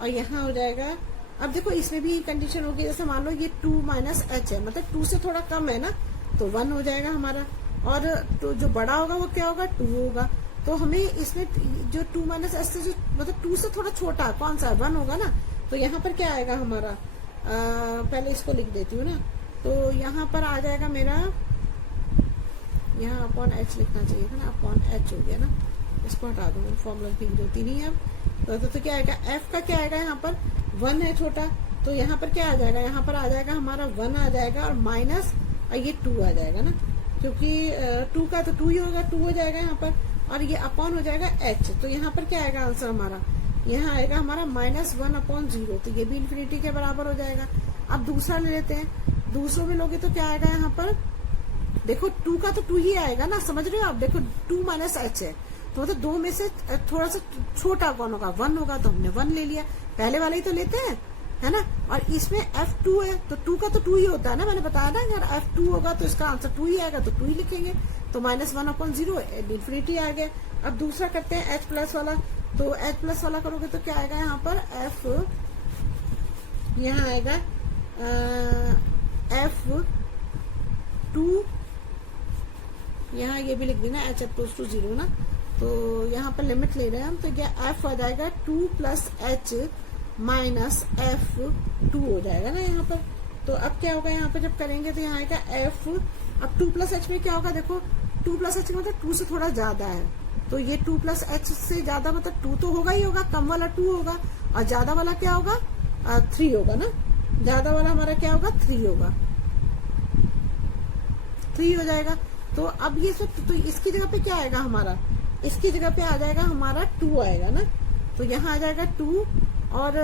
और यहाँ हो जाएगा। अब देखो इसमें भी कंडीशन होगी, जैसे मान लो ये 2 - h है, मतलब 2 से थोड़ा कम है ना, तो 1 हो जाएगा हमारा। और तो जो बड़ा होगा वो क्या होगा, 2 होगा। तो हमें इसमें जो 2 - h से जो मतलब 2 से थोड़ा छोटा कौन सा 1 होगा ना। तो यहाँ पर क्या आएगा हमारा, पहले इसको लिख देती हूँ ना। तो यहाँ पर आ जाएगा मेरा, यहाँ अपॉन h लिखना चाहिए था ना, अपॉन h हो गया ना, इसको हटा दूंगा, फॉर्मूला की जरूरत ही नहीं है अब। तो क्या आएगा, f का क्या आएगा, यहाँ पर 1 है छोटा, तो यहाँ पर क्या आ जाएगा, यहाँ पर आ जाएगा हमारा 1 आ जाएगा, और माइनस और ये 2 आ जाएगा ना, क्योंकि 2 का तो 2 ही होगा, 2 हो जाएगा यहाँ पर, और ये अपॉन हो जाएगा h। तो यहाँ पर क्या आएगा आंसर हमारा, यहाँ आएगा हमारा -1/0। तो ये भी इन्फिनिटी के बराबर हो जाएगा। अब दूसरा ले लेते हैं, दूसरों में लोगे तो क्या आएगा यहाँ पर, देखो 2 का तो 2 ही आएगा ना, समझ रहे हो आप। देखो 2 - h है, तो मतलब 2 में से थोड़ा सा छोटा कौन होगा, 1 होगा, तो हमने 1 ले लिया, पहले वाले ही तो लेते हैं, है ना। और इसमें f2 है, तो 2 का तो 2 ही होता है ना, मैंने बताया ना, अगर f2 होगा तो इसका आंसर 2 ही आएगा, तो 2 ही लिखेंगे। तो -1/0 इन्फिनिटी आ गया। अब दूसरा करते हैं h+ वाला। तो h+ वाला करोगे तो क्या आएगा यहाँ पर, f यहाँ आएगा f2, यहाँ ये भी लिख देना h = 0 ना। तो यहाँ पर लिमिट ले रहे हैं हम, तो क्या f आ जाएगा 2 + h - f2 हो जाएगा ना यहाँ पर। तो अब क्या होगा यहाँ पर जब करेंगे तो यहाँ आएगा f, अब 2 + h में क्या होगा, देखो 2 + h मतलब 2 से थोड़ा ज्यादा है, तो ये 2 + h से ज्यादा मतलब 2 तो होगा ही होगा, कम वाला 2 होगा, और ज्यादा वाला क्या होगा 3 होगा ना। ज्यादा वाला हमारा क्या होगा, 3 होगा, 3 हो जाएगा। तो अब ये सब, तो इसकी जगह पे क्या आएगा हमारा, इसकी जगह पे आ जाएगा हमारा 2 आएगा ना। तो यहाँ आ जाएगा 2, और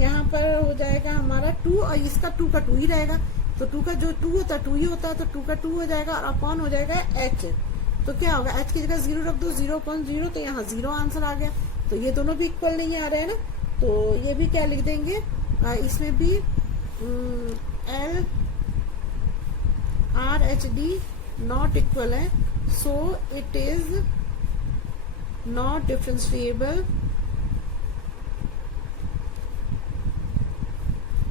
यहाँ पर हो जाएगा हमारा 2, और इसका 2 का 2 ही रहेगा। तो 2 का जो 2 होता है 2 ही होता है, तो 2 का 2 हो जाएगा और अपॉन हो जाएगा h। तो क्या होगा, h की जगह 0 रख दो, 0/0, तो यहाँ 0 आंसर आ गया। तो ये दोनों भी इक्वल नहीं आ रहे हैं ना, तो ये भी क्या लिख देंगे, इसमें भी L R H D not equal है, so it is not differentiable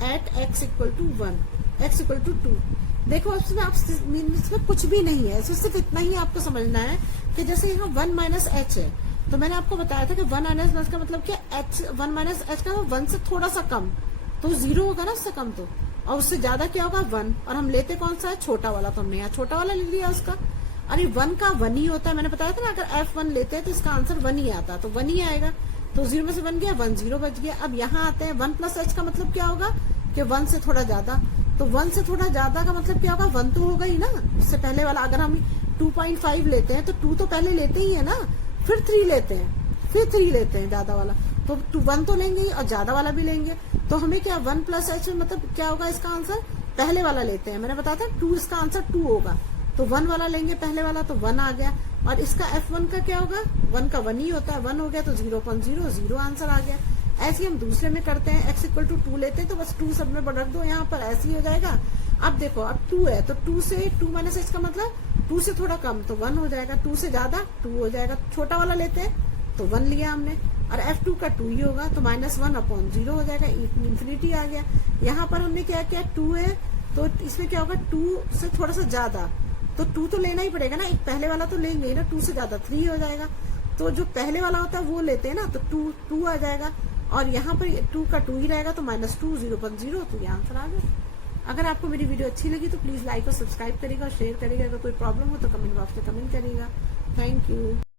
at x equal to 1, x equal to 2। देखो इसमें कुछ भी नहीं है, सिर्फ इतना ही आपको समझना है कि जैसे यहाँ 1 माइनस एच है, तो मैंने आपको बताया था कि 1 माइनस एच का मतलब क्या, h 1 माइनस एच का 1 से थोड़ा सा कम, तो 0 होगा ना उससे कम, तो और उससे ज्यादा क्या होगा 1, और हम लेते कौन सा है, छोटा वाला, तो हमने यहाँ छोटा वाला ले लिया उसका। अरे 1 का 1 ही होता है, मैंने बताया था ना, अगर f1 लेते हैं तो इसका आंसर 1 ही आता, तो 1 ही आएगा। तो 0 में से 1 गया, 1 0 बच गया। अब यहाँ आते हैं 1 प्लस एच का मतलब क्या होगा कि 1 से थोड़ा ज्यादा, तो 1 से थोड़ा ज्यादा का मतलब क्या होगा, 1 तो होगा ही ना, इससे पहले वाला। अगर हम 2.5 लेते हैं तो 2 तो पहले लेते ही है ना, फिर 3 लेते हैं, फिर 3 लेते हैं ज्यादा वाला, तो 1 तो लेंगे ही और ज्यादा वाला भी लेंगे। तो हमें क्या 1 प्लस एच मतलब क्या होगा, इसका आंसर पहले वाला लेते हैं, मैंने बताया था 2, इसका आंसर 2 होगा, तो 1 वाला लेंगे पहले वाला, तो 1 आ गया। और इसका f1 का क्या होगा, 1 का 1 ही होता है, 1 हो गया तो 0.0, 0 आंसर आ गया। ऐसे ही हम दूसरे में करते हैं, x इक्वल टू 2 लेते हैं, तो बस 2 सब में रख दो यहाँ पर, ऐसे ही हो जाएगा। अब देखो अब 2 है, तो 2 से 2 माइनस एच का मतलब 2 से थोड़ा कम, तो 1 हो जाएगा, 2 से ज्यादा 2 हो जाएगा, छोटा वाला लेते हैं तो 1 लिया हमने, और f2 का 2 ही होगा, तो -1/0 हो जाएगा, इंफिनिटी आ गया। यहाँ पर हमने क्या किया, 2 है तो इसमें क्या होगा, 2 से थोड़ा सा ज्यादा, तो 2 तो लेना ही पड़ेगा ना, एक पहले वाला तो लेंगे ही ना, 2 से ज्यादा 3 हो जाएगा, तो जो पहले वाला होता है वो लेते हैं ना, तो 2 आ जाएगा, और यहाँ पर 2 का 2 ही रहेगा, तो -2 0.0, तो ये आंसर आ गया। अगर आपको मेरी वीडियो अच्छी लगी तो प्लीज लाइक और सब्सक्राइब करिएगा और शेयर करिएगा। अगर कोई प्रॉब्लम हो तो कमेंट बॉक्स में कमेंट करिएगा। Thank you.